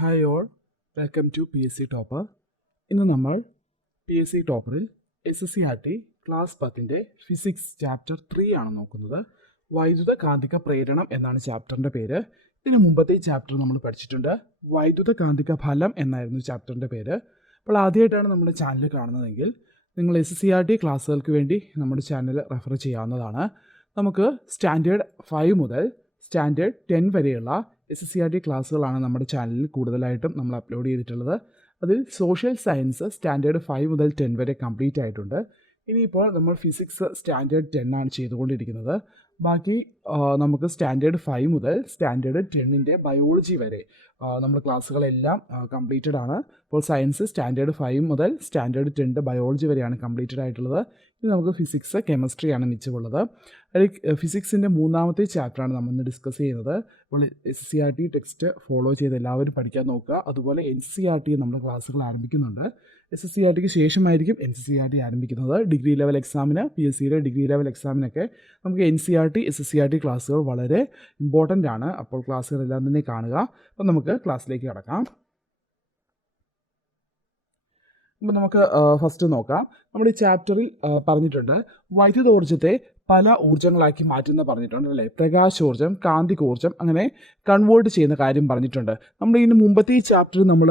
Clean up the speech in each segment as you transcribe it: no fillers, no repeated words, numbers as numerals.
Hi all, welcome to PSC topper. ഇന്ന് നമ്മൾ PSC ടോപ്പറിൽ SSCRT ക്ലാസ് 10 ഫിസിക്സ് ചാപ്റ്റർ 3 ആണ് നോക്കുന്നത്. വൈദ്യുത കാന്തിക പ്രേരണം എന്നാണ് ചാപ്റ്ററിൻ്റെ പേര്. ഇതിന് മുമ്പത്തെ ചാപ്റ്റർ നമ്മൾ പഠിച്ചിട്ടുണ്ട്. വൈദ്യുത കാന്തിക ഫലം എന്നായിരുന്നു ചാപ്റ്ററിൻ്റെ പേര്. അപ്പോൾ ആദ്യമായിട്ടാണ് നമ്മുടെ ചാനൽ കാണുന്നതെങ്കിൽ നിങ്ങൾ SSCRT ക്ലാസ്സുകൾക്ക് വേണ്ടി നമ്മുടെ ചാനൽ റെഫർ ചെയ്യാവുന്നതാണ്. നമുക്ക് സ്റ്റാൻഡേർഡ് 5 മുതൽ സ്റ്റാൻഡേർഡ് 10 വരെയുള്ള SSCRT ക്ലാസ്സുകളാണ് നമ്മുടെ ചാനലിൽ കൂടുതലായിട്ടും നമ്മൾ അപ്ലോഡ് ചെയ്തിട്ടുള്ളത്. അതിൽ സോഷ്യൽ സയൻസ് സ്റ്റാൻഡേർഡ് 5 മുതൽ 10 വരെ കംപ്ലീറ്റ് ആയിട്ടുണ്ട്. ഇനിയിപ്പോൾ നമ്മൾ ഫിസിക്സ് സ്റ്റാൻഡേർഡ് 10 ആണ് ചെയ്തുകൊണ്ടിരിക്കുന്നത്. ബാക്കി നമുക്ക് സ്റ്റാൻഡേർഡ് 5 മുതൽ സ്റ്റാൻഡേർഡ് 10 ബയോളജി വരെ നമ്മുടെ ക്ലാസ്സുകളെല്ലാം കംപ്ലീറ്റഡ് ആണ്. ഇപ്പോൾ സയൻസ് സ്റ്റാൻഡേർഡ് 5 മുതൽ സ്റ്റാൻഡേർഡ് 10 ബയോളജി വരെയാണ് കംപ്ലീറ്റഡ് ആയിട്ടുള്ളത്. ഇനി നമുക്ക് ഫിസിക്സ് കെമിസ്ട്രിയാണ് മിച്ചമുള്ളത്. അതിൽ ഫിസിക്സിൻ്റെ മൂന്നാമത്തെ ചാപ്റ്ററാണ് നമ്മളിന്ന് ഡിസ്കസ് ചെയ്യുന്നത്. അപ്പോൾ SSCRT ടെക്സ്റ്റ് ഫോളോ ചെയ്ത് എല്ലാവരും പഠിക്കാൻ നോക്കുക. അതുപോലെ NCERT നമ്മുടെ ക്ലാസ്സുകൾ ആരംഭിക്കുന്നുണ്ട്. SSCRTക്ക് ശേഷമായിരിക്കും NCERT ആരംഭിക്കുന്നത്. ഡിഗ്രി ലെവൽ എക്സാമിന് PSCയുടെ ഡിഗ്രി ലെവൽ എക്സാമിനൊക്കെ നമുക്ക് NCERT SSCRT ക്ലാസ്സുകൾ വളരെ ഇമ്പോർട്ടൻ്റ് ആണ്. അപ്പോൾ ക്ലാസ്സുകളെല്ലാം തന്നെ കാണുക. അപ്പോൾ നമുക്ക് ക്ലാസ്സിലേക്ക് കടക്കാം. അപ്പോൾ നമുക്ക് ഫസ്റ്റ് നോക്കാം. നമ്മുടെ ഈ ചാപ്റ്ററിൽ പറഞ്ഞിട്ടുണ്ട് വൈദ്യുതോർജ്ജത്തെ പല ഊർജ്ജങ്ങളാക്കി മാറ്റുന്ന പറഞ്ഞിട്ടുണ്ട് അല്ലേ. പ്രകാശോർജ്ജം, കാന്തികോർജ്ജം, അങ്ങനെ കൺവേർട്ട് ചെയ്യുന്ന കാര്യം പറഞ്ഞിട്ടുണ്ട്. നമ്മൾ ഇതിന് മുമ്പത്തെ ഈ ചാപ്റ്ററിൽ നമ്മൾ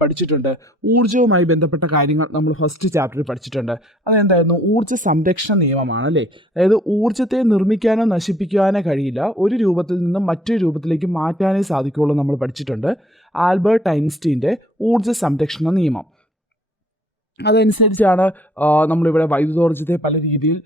പഠിച്ചിട്ടുണ്ട്. ഊർജ്ജവുമായി ബന്ധപ്പെട്ട കാര്യങ്ങൾ നമ്മൾ ഫസ്റ്റ് ചാപ്റ്ററിൽ പഠിച്ചിട്ടുണ്ട്. അതെന്തായിരുന്നു? ഊർജ്ജ സംരക്ഷണ നിയമമാണ് അല്ലേ. അതായത് ഊർജ്ജത്തെ നിർമ്മിക്കാനോ നശിപ്പിക്കാനോ കഴിയില്ല, ഒരു രൂപത്തിൽ നിന്നും മറ്റൊരു രൂപത്തിലേക്ക് മാറ്റാനേ സാധിക്കുകയുള്ളൂ നമ്മൾ പഠിച്ചിട്ടുണ്ട്. ആൽബർട്ട് ഐൻസ്റ്റീൻ്റെ ഊർജ്ജ സംരക്ഷണ നിയമം. അതനുസരിച്ചാണ് നമ്മളിവിടെ വൈദ്യുതോർജ്ജത്തെ പല രീതിയിൽ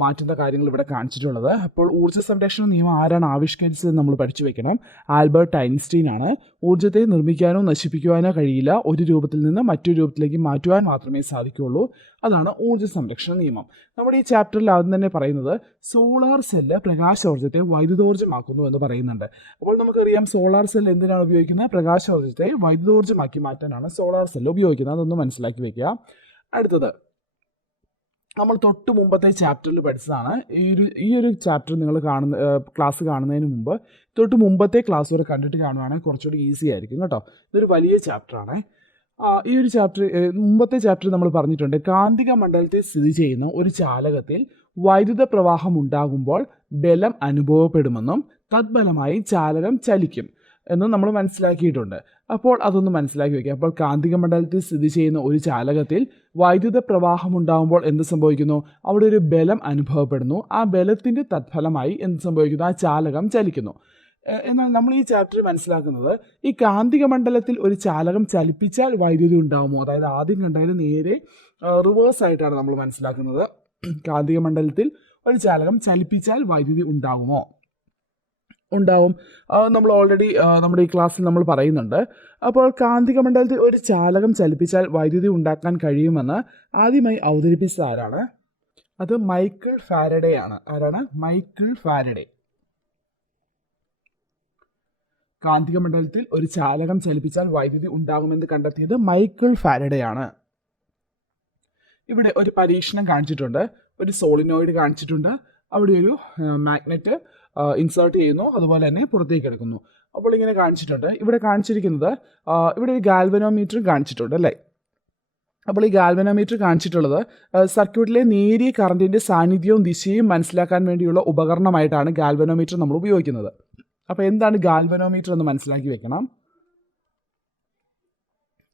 മാറ്റുന്ന കാര്യങ്ങൾ ഇവിടെ കാണിച്ചിട്ടുള്ളത്. അപ്പോൾ ഊർജ്ജ സംരക്ഷണ നിയമം ആരാണ് ആവിഷ്കരിച്ചതെന്ന് നമ്മൾ പഠിച്ചു വെക്കണം. ആൽബർട്ട് ഐൻസ്റ്റീൻ ആണ്. ഊർജ്ജത്തെ നിർമ്മിക്കാനോ നശിപ്പിക്കുവാനോ കഴിയില്ല, ഒരു രൂപത്തിൽ നിന്ന് മറ്റൊരു രൂപത്തിലേക്ക് മാറ്റുവാൻ മാത്രമേ സാധിക്കുകയുള്ളൂ. അതാണ് ഊർജ്ജ സംരക്ഷണ നിയമം. നമ്മുടെ ഈ ചാപ്റ്ററിൽ ആദ്യം തന്നെ പറയുന്നത് സോളാർ സെല്ല് പ്രകാശോർജ്ജത്തെ വൈദ്യുതോർജ്ജമാക്കുന്നു എന്ന് പറയുന്നുണ്ട്. അപ്പോൾ നമുക്കറിയാം സോളാർ സെൽ എന്തിനാണ് ഉപയോഗിക്കുന്നത്? പ്രകാശോർജ്ജത്തെ വൈദ്യുതോർജ്ജമാക്കി മാറ്റാനാണ് സോളാർ സെല്ല് ഉപയോഗിക്കുന്നത്. അതൊന്ന് മനസ്സിലാക്കി വെക്കുക. അടുത്തത് നമ്മൾ തൊട്ട് മുമ്പത്തെ ചാപ്റ്ററിൽ പഠിച്ചതാണ്. ഈ ഒരു ചാപ്റ്റർ നിങ്ങൾ ക്ലാസ് കാണുന്നതിന് മുമ്പ് തൊട്ട് മുമ്പത്തെ ക്ലാസ് വരെ കണ്ടിട്ട് കാണുവാണെങ്കിൽ കുറച്ചുകൂടി ഈസി ആയിരിക്കും കേട്ടോ. ഇതൊരു വലിയ ചാപ്റ്ററാണ്. ഈ ഒരു ചാപ്റ്റർ മുമ്പത്തെ ചാപ്റ്ററിൽ നമ്മൾ പറഞ്ഞിട്ടുണ്ട് കാന്തിക മണ്ഡലത്തിൽ സ്ഥിതി ചെയ്യുന്ന ഒരു ചാലകത്തിൽ വൈദ്യുത പ്രവാഹം ഉണ്ടാകുമ്പോൾ ബലം അനുഭവപ്പെടുമെന്നും തദ്ഫലമായി ചാലകം ചലിക്കും എന്ന് നമ്മൾ മനസ്സിലാക്കിയിട്ടുണ്ട്. അപ്പോൾ അതൊന്ന് മനസ്സിലാക്കി വയ്ക്കുക. അപ്പോൾ കാന്തിക മണ്ഡലത്തിൽ സ്ഥിതി ചെയ്യുന്ന ഒരു ചാലകത്തിൽ വൈദ്യുത പ്രവാഹം ഉണ്ടാകുമ്പോൾ എന്ത് സംഭവിക്കുന്നു? അവിടെ ഒരു ബലം അനുഭവപ്പെടുന്നു. ആ ബലത്തിൻ്റെ തത്ഫലമായി എന്ത് സംഭവിക്കുന്നു? ആ ചാലകം ചലിക്കുന്നു. എന്നാൽ നമ്മൾ ഈ ചാപ്റ്ററിൽ മനസ്സിലാക്കുന്നത് ഈ കാന്തിക മണ്ഡലത്തിൽ ഒരു ചാലകം ചലിപ്പിച്ചാൽ വൈദ്യുതി ഉണ്ടാകുമോ? അതായത് ആദ്യം കണ്ടതിന് നേരെ റിവേഴ്സ് ആയിട്ടാണ് നമ്മൾ മനസ്സിലാക്കുന്നത്. കാന്തിക മണ്ഡലത്തിൽ ഒരു ചാലകം ചലിപ്പിച്ചാൽ വൈദ്യുതി ഉണ്ടാകുമോ? ഉണ്ടാവും. നമ്മൾ ഓൾറെഡി നമ്മുടെ ഈ ക്ലാസ്സിൽ നമ്മൾ പറയുന്നുണ്ട്. അപ്പോൾ കാന്തിക മണ്ഡലത്തിൽ ഒരു ചാലകം ചലിപ്പിച്ചാൽ വൈദ്യുതി ഉണ്ടാക്കാൻ കഴിയുമെന്ന് ആദ്യമായി അവതരിപ്പിച്ചത് ആരാണ്? അത് മൈക്കിൾ ഫാരഡേ ആണ്. ആരാണ്? Michael Faraday. കാന്തിക മണ്ഡലത്തിൽ ഒരു ചാലകം ചലിപ്പിച്ചാൽ വൈദ്യുതി ഉണ്ടാകുമെന്ന് കണ്ടെത്തിയത് മൈക്കിൾ ഫാരഡേ ആണ്. ഇവിടെ ഒരു പരീക്ഷണം കാണിച്ചിട്ടുണ്ട്. ഒരു സോളിനോയിഡ് കാണിച്ചിട്ടുണ്ട്. അവിടെ ഒരു മാഗ്നറ്റ് ഇൻസേർട്ട് ചെയ്യുന്നു, അതുപോലെ തന്നെ പുറത്തേക്ക് എടുക്കുന്നു. അപ്പോൾ ഇങ്ങനെ കാണിച്ചിട്ടുണ്ട്. ഇവിടെ കാണിച്ചിരിക്കുന്നത് ഇവിടെ ഒരു ഗാൽവനോമീറ്റർ കാണിച്ചിട്ടുണ്ട് അല്ലേ. അപ്പോൾ ഈ ഗാൽവനോമീറ്റർ കാണിച്ചിട്ടുള്ളത് സർക്യൂട്ടിലെ നേരിയ കറണ്ടിൻ്റെ സാന്നിധ്യവും ദിശയും മനസ്സിലാക്കാൻ വേണ്ടിയുള്ള ഉപകരണമായിട്ടാണ് ഗാൽവനോമീറ്റർ നമ്മൾ ഉപയോഗിക്കുന്നത്. അപ്പോൾ എന്താണ് ഗാൽവനോമീറ്റർ എന്ന് മനസ്സിലാക്കി വെക്കണം.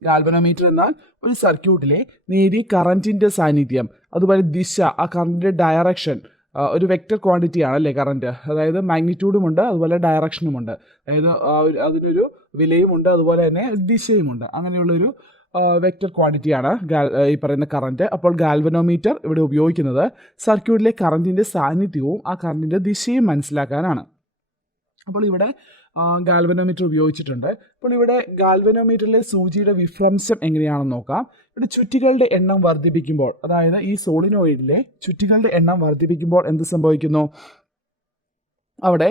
ഗാൽവനോമീറ്റർ എന്നാൽ ഒരു സർക്യൂട്ടിലെ നേരിയ കറണ്ടിൻ്റെ സാന്നിധ്യം, അതുപോലെ ദിശ, ആ കറണ്ടിൻ്റെ ഡയറക്ഷൻ, ഒരു വെക്റ്റർ ക്വാണ്ടിറ്റി ആണല്ലേ കറണ്ട്. അതായത് മാഗ്നിറ്റ്യൂഡുമുണ്ട്, അതുപോലെ ഡയറക്ഷനുമുണ്ട്. അതായത് അതിനൊരു വിലയുമുണ്ട്, അതുപോലെ തന്നെ ദിശയുമുണ്ട്. അങ്ങനെയുള്ളൊരു വെക്റ്റർ ക്വാണ്ടിറ്റിയാണ് ഈ പറയുന്ന കറണ്ട്. അപ്പോൾ ഗാൽവനോമീറ്റർ ഇവിടെ ഉപയോഗിക്കുന്നത് സർക്യൂട്ടിലെ കറണ്ടിൻ്റെ സാന്നിധ്യവും ആ കറണ്ടിൻ്റെ ദിശയും മനസ്സിലാക്കാനാണ്. അപ്പോൾ ഇവിടെ ഗാൽവനോമീറ്റർ ഉപയോഗിച്ചിട്ടുണ്ട്. അപ്പോൾ ഇവിടെ ഗാൽവനോമീറ്ററിലെ സൂചിയുടെ വിഭ്രംശം എങ്ങനെയാണെന്ന് നോക്കാം. ഇവിടെ ചുറ്റികളുടെ എണ്ണം വർദ്ധിപ്പിക്കുമ്പോൾ, അതായത് ഈ സോളിനോയിഡിലെ ചുറ്റികളുടെ എണ്ണം വർദ്ധിപ്പിക്കുമ്പോൾ എന്ത് സംഭവിക്കുന്നു? അവിടെ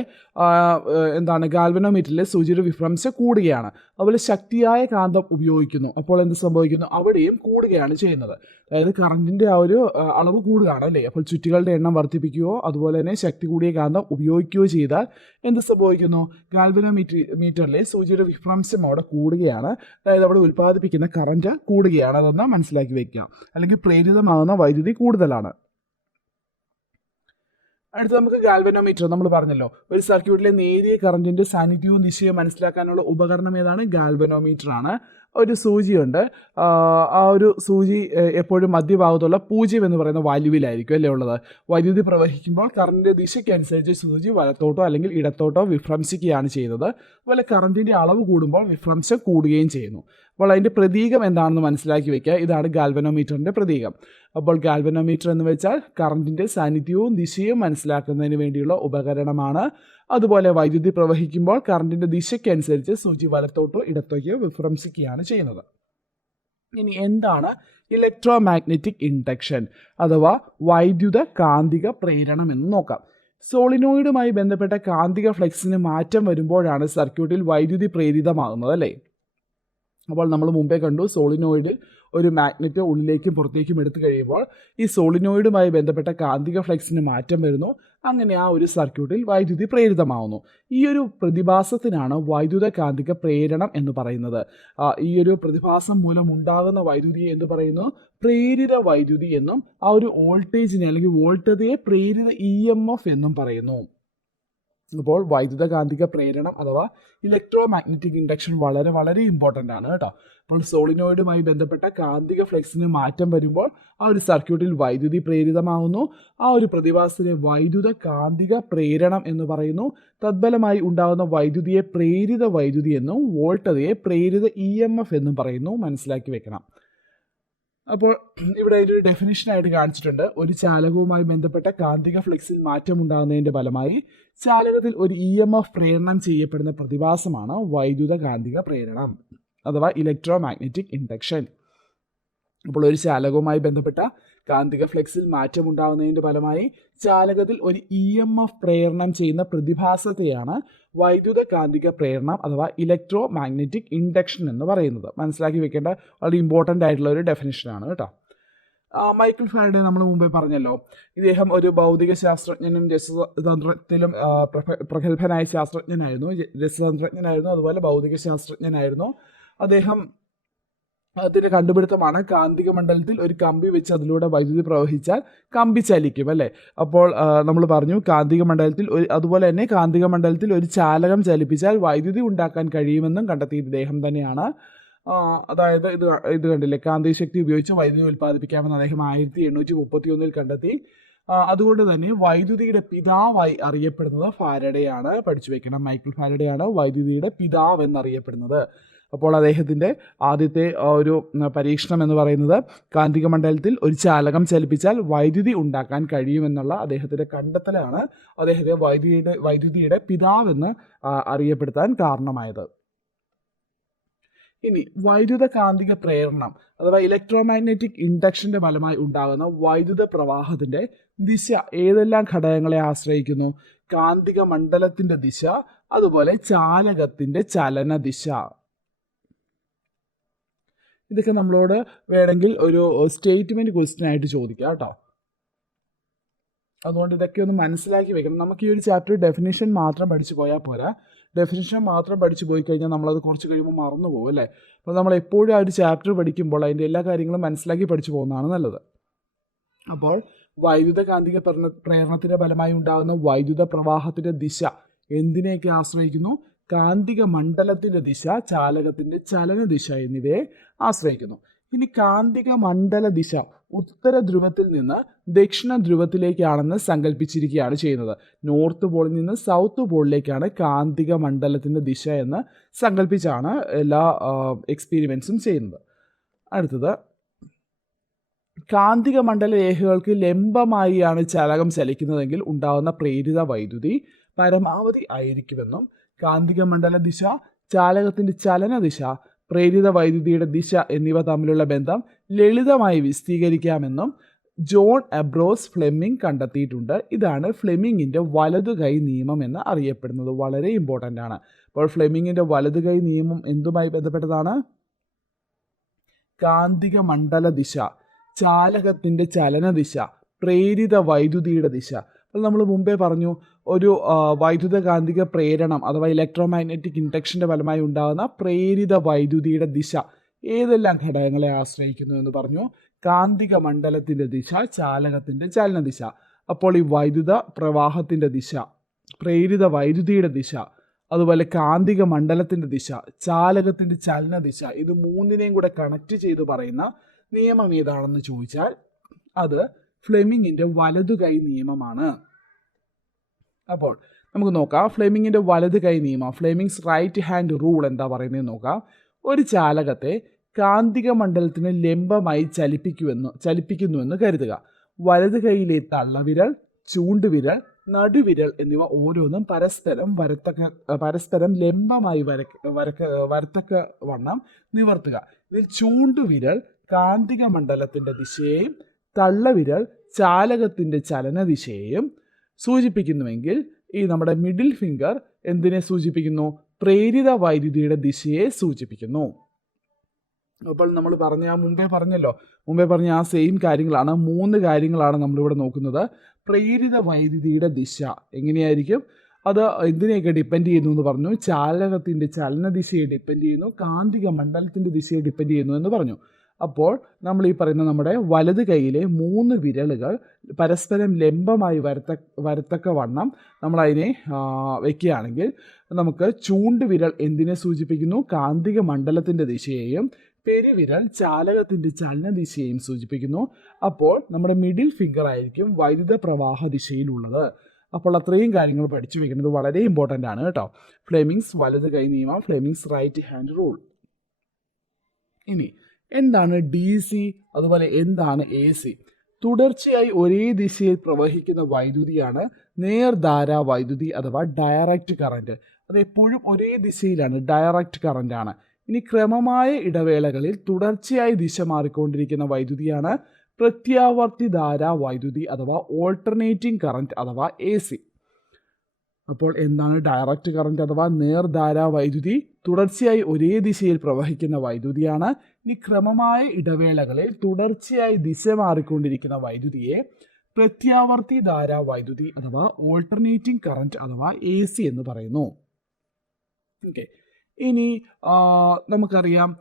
എന്താണ് ഗാൽവനോമീറ്ററിലെ സൂചിയുടെ വിഭ്രംശം കൂടുകയാണ്. അതുപോലെ ശക്തിയായ കാന്തം ഉപയോഗിക്കുന്നു. അപ്പോൾ എന്ത് സംഭവിക്കുന്നു? അവിടെയും കൂടുകയാണ് ചെയ്യുന്നത്. അതായത് കറണ്ടിൻ്റെ ആ ഒരു അളവ് കൂടുകയാണ് അല്ലേ. അപ്പോൾ ചുറ്റുകളുടെ എണ്ണം വർദ്ധിപ്പിക്കുകയോ അതുപോലെ തന്നെ ശക്തി കൂടിയ കാന്തം ഉപയോഗിക്കുകയോ ചെയ്താൽ എന്ത് സംഭവിക്കുന്നു? മീറ്ററിലെ സൂചിയുടെ വിഭ്രംശം അവിടെ കൂടുകയാണ്. അതായത് അവിടെ ഉൽപ്പാദിപ്പിക്കുന്ന കറണ്ട് കൂടുകയാണ്. അതൊന്ന് മനസ്സിലാക്കി വെക്കുക. അല്ലെങ്കിൽ പ്രേരിതമാകുന്ന വൈദ്യുതി കൂടുതലാണ്. അടുത്ത നമുക്ക് ഗാൽവനോമീറ്റർ. നമ്മൾ പറഞ്ഞല്ലോ ഒരു സർക്യൂട്ടിലെ നേരിയ കറണ്ടിന്റെ സാന്നിധ്യവും ദിശയും മനസ്സിലാക്കാനുള്ള ഉപകരണം ഏതാണ്? ഗാൽവനോമീറ്റർ ആണ്. ഒരു സൂചിയുണ്ട്. ആ ഒരു സൂചി എപ്പോഴും മധ്യഭാഗത്തുള്ള 0 എന്ന് പറയുന്ന വാല്യൂവിലായിരിക്കും അല്ലേ ഉള്ളത്. വൈദ്യുതി പ്രവഹിക്കുമ്പോൾ കറണ്ടിൻ്റെ ദിശയ്ക്കനുസരിച്ച് സൂചി വലത്തോട്ടോ അല്ലെങ്കിൽ ഇടത്തോട്ടോ വിഭ്രംശിക്കുകയാണ് ചെയ്യുന്നത്. അതുപോലെ കറണ്ടിൻ്റെ അളവ് കൂടുമ്പോൾ വിഭ്രംശം കൂടുകയും ചെയ്യുന്നു. അപ്പോൾ അതിൻ്റെ പ്രതീകം എന്താണെന്ന് മനസ്സിലാക്കി വെക്കുക. ഇതാണ് ഗാൽവനോമീറ്ററിൻ്റെ പ്രതീകം. അപ്പോൾ ഗാൽവനോമീറ്റർ എന്ന് വെച്ചാൽ കറണ്ടിൻ്റെ സാന്നിധ്യവും ദിശയും മനസ്സിലാക്കുന്നതിന് വേണ്ടിയുള്ള ഉപകരണമാണ്. അതുപോലെ വൈദ്യുതി പ്രവഹിക്കുമ്പോൾ കറണ്ടിൻ്റെ ദിശയ്ക്കനുസരിച്ച് സൂചി വലത്തോട്ടോ ഇടത്തോട്ടോ വിഭ്രംശിക്കുകയാണ് ചെയ്യുന്നത്. ഇനി എന്താണ് ഇലക്ട്രോ മാഗ്നറ്റിക് ഇൻഡക്ഷൻ അഥവാ വൈദ്യുത കാന്തിക പ്രേരണം എന്ന് നോക്കാം. സോളിനോയിഡുമായി ബന്ധപ്പെട്ട കാന്തിക ഫ്ലക്സിന് മാറ്റം വരുമ്പോഴാണ് സർക്യൂട്ടിൽ വൈദ്യുതി പ്രേരിതമാകുന്നത് അല്ലേ. അപ്പോൾ നമ്മൾ മുമ്പേ കണ്ടു സോളിനോയിഡിൽ ഒരു മാഗ്നറ്റ് ഉള്ളിലേക്കും പുറത്തേക്കും എടുത്തു കഴിയുമ്പോൾ ഈ സോളിനോയിഡുമായി ബന്ധപ്പെട്ട കാന്തിക ഫ്ലക്സിന് മാറ്റം വരുന്നു. അങ്ങനെ ആ ഒരു സർക്യൂട്ടിൽ വൈദ്യുതി പ്രേരിതമാവുന്നു. ഈ ഒരു പ്രതിഭാസത്തിനാണ് വൈദ്യുത കാന്തിക പ്രേരണം എന്ന് പറയുന്നത്. ഈ ഒരു പ്രതിഭാസം മൂലം ഉണ്ടാകുന്ന വൈദ്യുതി എന്ന് പറയുന്നു പ്രേരിത വൈദ്യുതി എന്നും ആ ഒരു വോൾട്ടേജിനെ അല്ലെങ്കിൽ വോൾട്ടതയെ പ്രേരിത EMF എന്നും പറയുന്നു. അപ്പോൾ വൈദ്യുത കാന്തിക പ്രേരണം അഥവാ ഇലക്ട്രോ മാഗ്നറ്റിക് ഇൻഡക്ഷൻ വളരെ വളരെ ഇമ്പോർട്ടൻ്റ് ആണ് കേട്ടോ. അപ്പോൾ സോളിനോയിഡുമായി ബന്ധപ്പെട്ട കാന്തിക ഫ്ലക്സിന് മാറ്റം വരുമ്പോൾ ആ ഒരു സർക്യൂട്ടിൽ വൈദ്യുതി പ്രേരിതമാകുന്നു. ആ ഒരു പ്രതിഭാസത്തിനെ വൈദ്യുത കാന്തിക പ്രേരണം എന്ന് പറയുന്നു. തദ്ഫലമായി ഉണ്ടാകുന്ന വൈദ്യുതിയെ പ്രേരിത വൈദ്യുതി എന്നും വോൾട്ടതയെ പ്രേരിത EMF എന്നും പറയുന്നു. മനസ്സിലാക്കി വെക്കണം. അപ്പോൾ ഇവിടെ ഒരു ഡെഫിനിഷനായിട്ട് കാണിച്ചിട്ടുണ്ട്. ഒരു ചാലകവുമായി ബന്ധപ്പെട്ട കാന്തിക ഫ്ലക്സിൽ മാറ്റമുണ്ടാകുന്നതിൻ്റെ ഫലമായി ചാലകത്തിൽ ഒരു EMF പ്രേരണം ചെയ്യപ്പെടുന്ന പ്രതിഭാസമാണ് വൈദ്യുത കാന്തിക പ്രേരണം അഥവാ ഇലക്ട്രോ മാഗ്നറ്റിക് ഇൻഡക്ഷൻ. അപ്പോൾ ഒരു ചാലകവുമായി ബന്ധപ്പെട്ട കാന്തിക ഫ്ലക്സിൽ മാറ്റമുണ്ടാകുന്നതിൻ്റെ ഫലമായി ചാലകത്തിൽ ഒരു EMF പ്രേരണം ചെയ്യുന്ന പ്രതിഭാസത്തെയാണ് വൈദ്യുത കാന്തിക പ്രേരണം അഥവാ ഇലക്ട്രോ മാഗ്നറ്റിക് ഇൻഡക്ഷൻ എന്ന് പറയുന്നത്. മനസ്സിലാക്കി വെക്കേണ്ട വളരെ ഇമ്പോർട്ടൻ്റ് ആയിട്ടുള്ള ഒരു ഡെഫിനിഷനാണ് കേട്ടോ. മൈക്കിൾ ഫാരഡെ നമ്മൾ മുമ്പേ പറഞ്ഞല്ലോ. ഇദ്ദേഹം ഒരു ഭൗതിക ശാസ്ത്രജ്ഞനും രസതന്ത്രത്തിലും പ്രഗത്ഭനായ ശാസ്ത്രജ്ഞനായിരുന്നു. രസതന്ത്രജ്ഞനായിരുന്നു, അതുപോലെ ഭൗതിക ശാസ്ത്രജ്ഞനായിരുന്നു. അതിൻ്റെ കണ്ടുപിടുത്തമാണ് കാന്തിക മണ്ഡലത്തിൽ ഒരു കമ്പി വെച്ച് അതിലൂടെ വൈദ്യുതി പ്രവഹിച്ചാൽ കമ്പി ചലിക്കും അല്ലേ. അപ്പോൾ നമ്മൾ പറഞ്ഞു കാന്തിക മണ്ഡലത്തിൽ അതുപോലെ തന്നെ കാന്തിക മണ്ഡലത്തിൽ ഒരു ചാലകം ചലിപ്പിച്ചാൽ വൈദ്യുതി ഉണ്ടാക്കാൻ കഴിയുമെന്നും കണ്ടെത്തിയത് ഇദ്ദേഹം തന്നെയാണ്. അതായത് ഇത് കണ്ടില്ലേ, കാന്തിക ശക്തി ഉപയോഗിച്ച് വൈദ്യുതി ഉൽപ്പാദിപ്പിക്കാമെന്ന് അദ്ദേഹം 1831 കണ്ടെത്തി. അതുകൊണ്ട് തന്നെ വൈദ്യുതിയുടെ പിതാവായി അറിയപ്പെടുന്നത് ഫാരഡെയാണ്. പഠിച്ചു വെക്കണം, മൈക്കിൾ ഫാരഡെയാണ് വൈദ്യുതിയുടെ പിതാവ് എന്നറിയപ്പെടുന്നത്. അപ്പോൾ അദ്ദേഹത്തിൻ്റെ ആദ്യത്തെ ഒരു പരീക്ഷണം എന്ന് പറയുന്നത് കാന്തിക മണ്ഡലത്തിൽ ഒരു ചാലകം ചലിപ്പിച്ചാൽ വൈദ്യുതി ഉണ്ടാക്കാൻ കഴിയുമെന്നുള്ള അദ്ദേഹത്തിൻ്റെ കണ്ടെത്തലാണ് അദ്ദേഹത്തെ വൈദ്യുതിയുടെ പിതാവെന്ന് അറിയപ്പെടുത്താൻ കാരണമായത്. ഇനി വൈദ്യുത കാന്തിക പ്രേരണം അഥവാ ഇലക്ട്രോ മാഗ്നറ്റിക് ഇൻഡക്ഷൻ്റെ ഫലമായി ഉണ്ടാകുന്ന വൈദ്യുത പ്രവാഹത്തിൻ്റെ ദിശ ഏതെല്ലാം ഘടകങ്ങളെ ആശ്രയിക്കുന്നു? കാന്തിക മണ്ഡലത്തിൻ്റെ ദിശ, അതുപോലെ ചാലകത്തിൻ്റെ ചലന ദിശ. ഇതൊക്കെ നമ്മളോട് വേണമെങ്കിൽ ഒരു സ്റ്റേറ്റ്മെൻറ്റ് ക്വസ്റ്റ്യൻ ആയിട്ട് ചോദിക്കാം കേട്ടോ. അതുകൊണ്ട് ഇതൊക്കെ ഒന്ന് മനസ്സിലാക്കി വെക്കണം. നമുക്ക് ഈ ഒരു ചാപ്റ്റർ ഡെഫിനിഷൻ മാത്രം പഠിച്ചു പോയാൽ പോരാ. ഡെഫിനിഷൻ മാത്രം പഠിച്ചു പോയി കഴിഞ്ഞാൽ നമ്മളത് കുറച്ച് കഴിയുമ്പോൾ മറന്നു പോകും അല്ലേ. അപ്പോൾ നമ്മൾ എപ്പോഴും ആ ഒരു ചാപ്റ്റർ പഠിക്കുമ്പോൾ അതിൻ്റെ എല്ലാ കാര്യങ്ങളും മനസ്സിലാക്കി പഠിച്ചു പോകുന്നതാണ് നല്ലത്. അപ്പോൾ വൈദ്യുത കാന്തിക പ്രേരണത്തിൻ്റെ ഫലമായി ഉണ്ടാകുന്ന വൈദ്യുത പ്രവാഹത്തിൻ്റെ ദിശ എന്തിനെയൊക്കെ ആശ്രയിക്കുന്നു? കാന്തിക മണ്ഡലത്തിൻ്റെ ദിശ, ചാലകത്തിൻ്റെ ചലന ദിശ എന്നിവയെ ആശ്രയിക്കുന്നു. ഇനി കാന്തിക മണ്ഡല ദിശ ഉത്തര ധ്രുവത്തിൽ നിന്ന് ദക്ഷിണ ധ്രുവത്തിലേക്കാണെന്ന് സങ്കല്പിച്ചിരിക്കുകയാണ് ചെയ്യുന്നത്. നോർത്ത് പോളിൽ നിന്ന് സൗത്ത് പോളിലേക്കാണ് കാന്തിക മണ്ഡലത്തിൻ്റെ ദിശ എന്ന് സങ്കല്പിച്ചാണ് എല്ലാ എക്സ്പീരിമെൻസും ചെയ്യുന്നത്. അടുത്തത്, കാന്തിക മണ്ഡല രേഖകൾക്ക് ലംബമായിയാണ് ചാലകം ചലിക്കുന്നതെങ്കിൽ ഉണ്ടാകുന്ന പ്രേരിത വൈദ്യുതി പരമാവധി ആയിരിക്കുമെന്നും കാന്തിക മണ്ഡല ദിശ, ചാലകത്തിൻ്റെ ചലന ദിശ, പ്രേരിത വൈദ്യുതിയുടെ ദിശ എന്നിവ തമ്മിലുള്ള ബന്ധം ലളിതമായി വിശദീകരിക്കാമെന്നും ജോൺ എബ്രോസ് ഫ്ലെമിംഗ് കണ്ടെത്തിയിട്ടുണ്ട്. ഇതാണ് ഫ്ലെമിങ്ങിൻ്റെ വലതുകൈ നിയമം എന്ന് അറിയപ്പെടുന്നത്. വളരെ ഇമ്പോർട്ടൻ്റ് ആണ്. അപ്പോൾ ഫ്ലെമിങ്ങിൻ്റെ വലതുകൈ നിയമം എന്തുമായി ബന്ധപ്പെട്ടതാണ്? കാന്തിക മണ്ഡല ദിശ, ചാലകത്തിൻ്റെ ചലനദിശ, പ്രേരിത വൈദ്യുതിയുടെ ദിശ. അപ്പോൾ നമ്മൾ മുമ്പേ പറഞ്ഞു, ഒരു വൈദ്യുത കാന്തിക പ്രേരണം അഥവാ ഇലക്ട്രോമാഗ്നറ്റിക് ഇൻഡക്ഷൻ്റെ ഫലമായി ഉണ്ടാകുന്ന പ്രേരിത വൈദ്യുതിയുടെ ദിശ ഏതെല്ലാം ഘടകങ്ങളെ ആശ്രയിക്കുന്നു എന്ന് പറഞ്ഞു? കാന്തിക മണ്ഡലത്തിൻ്റെ ദിശ, ചാലകത്തിൻ്റെ ചലനദിശ. അപ്പോൾ ഈ വൈദ്യുത പ്രവാഹത്തിൻ്റെ ദിശ, പ്രേരിത വൈദ്യുതിയുടെ ദിശ, അതുപോലെ കാന്തിക മണ്ഡലത്തിൻ്റെ ദിശ, ചാലകത്തിൻ്റെ ചലനദിശ, ഇത് മൂന്നിനെയും കൂടെ കണക്ട് ചെയ്ത് പറയുന്ന നിയമം ഏതാണെന്ന് ചോദിച്ചാൽ അത് ഫ്ലെമിങ്ങിൻ്റെ വലതുകൈ നിയമമാണ്. അപ്പോൾ നമുക്ക് നോക്കാം ഫ്ലെമിങ്ങിൻ്റെ വലതുകൈ നിയമം, ഫ്ലെമിങ്സ് റൈറ്റ് ഹാൻഡ് റൂൾ എന്താ പറയുന്നത് നോക്കാം. ഒരു ചാലകത്തെ കാന്തിക മണ്ഡലത്തിന് ലംബമായി ചലിപ്പിക്കുന്നുവെന്ന് കരുതുക. വലതു കൈയിലെ തള്ളവിരൽ, ചൂണ്ടുവിരൽ, നടുവിരൽ എന്നിവ ഓരോന്നും പരസ്പരം ലംബമായി വരത്തക്ക വണ്ണം നിവർത്തുക. ഇതിൽ ചൂണ്ടുവിരൽ കാന്തിക മണ്ഡലത്തിൻ്റെ ദിശയെയും തള്ളവിരൽ ചാലകത്തിൻ്റെ ചലനദിശയെയും സൂചിപ്പിക്കുന്നുവെങ്കിൽ ഈ നമ്മുടെ മിഡിൽ ഫിംഗർ എന്തിനെ സൂചിപ്പിക്കുന്നു? പ്രേരിത വൈദ്യുതിയുടെ ദിശയെ സൂചിപ്പിക്കുന്നു. അപ്പോൾ നമ്മൾ മുമ്പേ പറഞ്ഞ ആ സെയിം കാര്യങ്ങളാണ്, 3 കാര്യങ്ങളാണ് നമ്മളിവിടെ നോക്കുന്നത്. പ്രേരിത വൈദ്യുതിയുടെ ദിശ എങ്ങനെയായിരിക്കും? അത് എന്തിനെയൊക്കെ ഡിപ്പെൻഡ് ചെയ്യുന്നു എന്ന് പറഞ്ഞു? ചാലകത്തിൻ്റെ ചലനദിശയെ ഡിപ്പെൻഡ് ചെയ്യുന്നു, കാന്തിക മണ്ഡലത്തിൻ്റെ ദിശയെ ഡിപ്പെൻഡ് ചെയ്യുന്നു എന്ന് പറഞ്ഞു. അപ്പോൾ നമ്മൾ ഈ പറയുന്ന നമ്മുടെ വലത് കൈയിലെ 3 വിരലുകൾ പരസ്പരം ലംബമായി വരത്തക്ക വണ്ണം നമ്മളതിനെ വയ്ക്കുകയാണെങ്കിൽ നമുക്ക് ചൂണ്ടുവിരൽ എന്തിനെ സൂചിപ്പിക്കുന്നു? കാന്തിക മണ്ഡലത്തിൻ്റെ ദിശയെയും പെരുവിരൽ ചാലകത്തിൻ്റെ ചലനദിശയെയും സൂചിപ്പിക്കുന്നു. അപ്പോൾ നമ്മുടെ മിഡിൽ ഫിംഗർ ആയിരിക്കും വൈദ്യുത പ്രവാഹ ദിശയിലുള്ളത്. അപ്പോൾ അത്രയും കാര്യങ്ങൾ പഠിച്ചു വയ്ക്കുന്നത് വളരെ ഇമ്പോർട്ടൻ്റ് ആണ് കേട്ടോ. ഫ്ലെമിങ്സ് വലത് കൈ നിയമം, ഫ്ലെമിങ്സ് റൈറ്റ് ഹാൻഡ് റൂൾ. ഇനി എന്താണ് DC, അതുപോലെ എന്താണ് AC? തുടർച്ചയായി ഒരേ ദിശയിൽ പ്രവഹിക്കുന്ന വൈദ്യുതിയാണ് നേർധാരാ വൈദ്യുതി അഥവാ ഡയറക്റ്റ് കറണ്ട്. അത് എപ്പോഴും ഒരേ ദിശയിലാണ്, ഡയറക്റ്റ് കറണ്ട് ആണ്. ഇനി ക്രമമായ ഇടവേളകളിൽ തുടർച്ചയായി ദിശ മാറിക്കൊണ്ടിരിക്കുന്ന വൈദ്യുതിയാണ് പ്രത്യാവർത്തി ധാരാ വൈദ്യുതി അഥവാ ഓൾട്ടർനേറ്റിംഗ് കറണ്ട് അഥവാ AC. അപ്പോൾ എന്താണ് ഡയറക്റ്റ് കറണ്ട് അഥവാ നേർധാരാ വൈദ്യുതി? തുടർച്ചയായി ഒരേ ദിശയിൽ പ്രവഹിക്കുന്ന വൈദ്യുതിയാണ്. ഇനി ക്രമമായ ഇടവേളകളിൽ തുടർച്ചയായി ദിശ മാറിക്കൊണ്ടിരിക്കുന്ന വൈദ്യുതിയെ പ്രത്യാവർത്തി ധാരാ വൈദ്യുതി അഥവാ ഓൾട്ടർനേറ്റിംഗ് കറണ്ട് അഥവാ AC എന്ന് പറയുന്നു. ഓക്കെ, ഇനി നമുക്കറിയാം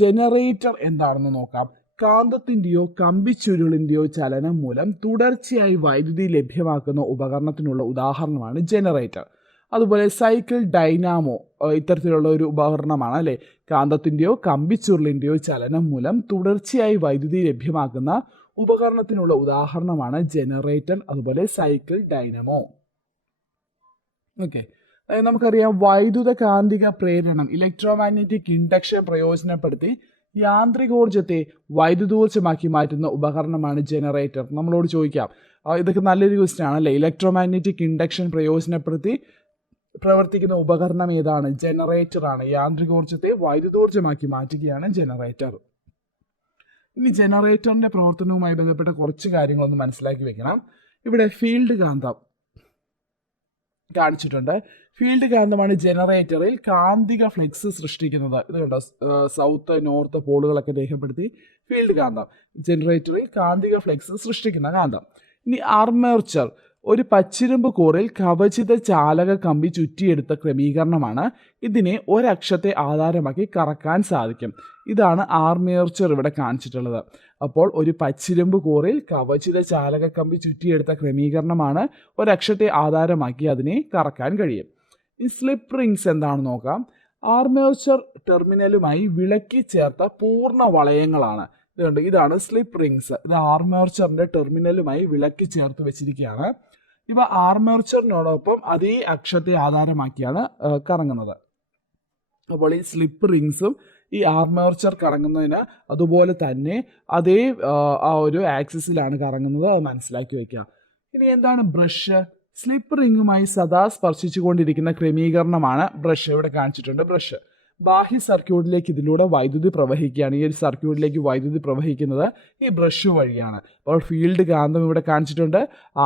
ജനറേറ്റർ എന്താണെന്ന് നോക്കാം. കാന്തത്തിൻ്റെയോ കമ്പിച്ചുരുളിൻ്റെയോ ചലനം മൂലം തുടർച്ചയായി വൈദ്യുതി ലഭ്യമാക്കുന്ന ഉപകരണത്തിനുള്ള ഉദാഹരണമാണ് ജനറേറ്റർ. അതുപോലെ സൈക്കിൾ, ഡൈനാമോ ഇത്തരത്തിലുള്ള ഒരു ഉപകരണമാണ് അല്ലേ. കാന്തത്തിൻ്റെയോ കമ്പിച്ചുരുളിൻ്റെയോ ചലനം മൂലം തുടർച്ചയായി വൈദ്യുതി ലഭ്യമാക്കുന്ന ഉപകരണത്തിനുള്ള ഉദാഹരണമാണ് ജനറേറ്റർ, അതുപോലെ സൈക്കിൾ, ഡൈനാമോ. ഓക്കെ, നമുക്കറിയാം വൈദ്യുത കാന്തിക പ്രേരണം ഇലക്ട്രോമാഗ്നറ്റിക് ഇൻഡക്ഷൻ പ്രയോജനപ്പെടുത്തി യാന്ത്രികോർജ്ജത്തെ വൈദ്യുതോർജ്ജമാക്കി മാറ്റുന്ന ഉപകരണമാണ് ജനറേറ്റർ. നമ്മളോട് ചോദിക്കാം, ഇതൊക്കെ നല്ലൊരു ക്വസ്റ്റ്യൻ ആണല്ലേ. ഇലക്ട്രോമാഗ്നറ്റിക് ഇൻഡക്ഷൻ പ്രയോജനപ്പെടുത്തി പ്രവർത്തിക്കുന്ന ഉപകരണം ഏതാണ്? ജനറേറ്റർ ആണ്. യാന്ത്രികോർജ്ജത്തെ വൈദ്യുതോർജ്ജമാക്കി മാറ്റുകയാണ് ജനറേറ്റർ. ഇനി ജനറേറ്ററിൻ്റെ പ്രവർത്തനവുമായി ബന്ധപ്പെട്ട കുറച്ച് കാര്യങ്ങളൊന്ന് മനസ്സിലാക്കി വെക്കണം. ഇവിടെ ഫീൽഡ് കാന്തം കാണിച്ചിട്ടുണ്ട്. ഫീൽഡ് കാന്തമാണ് ജനറേറ്ററിൽ കാന്തിക ഫ്ലെക്സ് സൃഷ്ടിക്കുന്നത്. ഇത് കണ്ടോ, സൗത്ത് നോർത്ത് പോളുകളൊക്കെ രേഖപ്പെടുത്തി ഫീൽഡ് കാന്തം, ജനറേറ്ററിൽ കാന്തിക ഫ്ലെക്സ് സൃഷ്ടിക്കുന്ന കാന്തം. ഇനി ആർമേച്ചർ ഒരു പച്ചിരുമ്പ് കോറിൽ കവചിത ചാലക കമ്പി ചുറ്റിയെടുത്ത ക്രമീകരണമാണ്. ഇതിനെ ഒരക്ഷത്തെ ആധാരമാക്കി കറക്കാൻ സാധിക്കും. ഇതാണ് ആർമേച്ചർ ഇവിടെ കാണിച്ചിട്ടുള്ളത്. അപ്പോൾ ഒരു പച്ചിരുമ്പ് കോറിൽ കവചിത ചാലക കമ്പി ചുറ്റിയെടുത്ത ക്രമീകരണമാണ്, ഒരക്ഷത്തെ ആധാരമാക്കി അതിനെ കറക്കാൻ കഴിയും. ഈ സ്ലിപ്പ് റിങ്സ് എന്താണെന്ന് നോക്കാം. ആർമേച്ചർ ടെർമിനലുമായി വിളക്കി ചേർത്ത പൂർണ്ണ വളയങ്ങളാണ്. ഇതുണ്ട്, ഇതാണ് സ്ലിപ്പ് റിങ്സ്. ഇത് ആർമേച്ചറിന്റെ ടെർമിനലുമായി വിളക്കി ചേർത്ത് വെച്ചിരിക്കുകയാണ്. ഇവ ആർമേച്ചറിനോടൊപ്പം അതേ അക്ഷത്തെ ആധാരമാക്കിയാണ് കറങ്ങുന്നത്. അപ്പോൾ ഈ സ്ലിപ്പ് റിങ്സും ഈ ആർമേച്ചർ കറങ്ങുന്നതിന് അതുപോലെ തന്നെ അതേ ആ ഒരു ആക്സിസിലാണ് കറങ്ങുന്നത്. അത് മനസ്സിലാക്കി വയ്ക്കുക. ഇനി എന്താണ് ബ്രഷ്? സ്ലിപ്പ് റിങ്ങുമായി സദാ സ്പർശിച്ചു കൊണ്ടിരിക്കുന്ന ക്രമീകരണമാണ് ബ്രഷ്. ഇവിടെ കാണിച്ചിട്ടുണ്ട് ബ്രഷ്. ബാഹ്യ സർക്യൂട്ടിലേക്ക് ഇതിലൂടെ വൈദ്യുതി പ്രവഹിക്കുകയാണ്. ഈ ഒരു സർക്യൂട്ടിലേക്ക് വൈദ്യുതി പ്രവഹിക്കുന്നത് ഈ ബ്രഷ് വഴിയാണ്. അപ്പോൾ ഫീൽഡ് കാന്തം ഇവിടെ കാണിച്ചിട്ടുണ്ട്,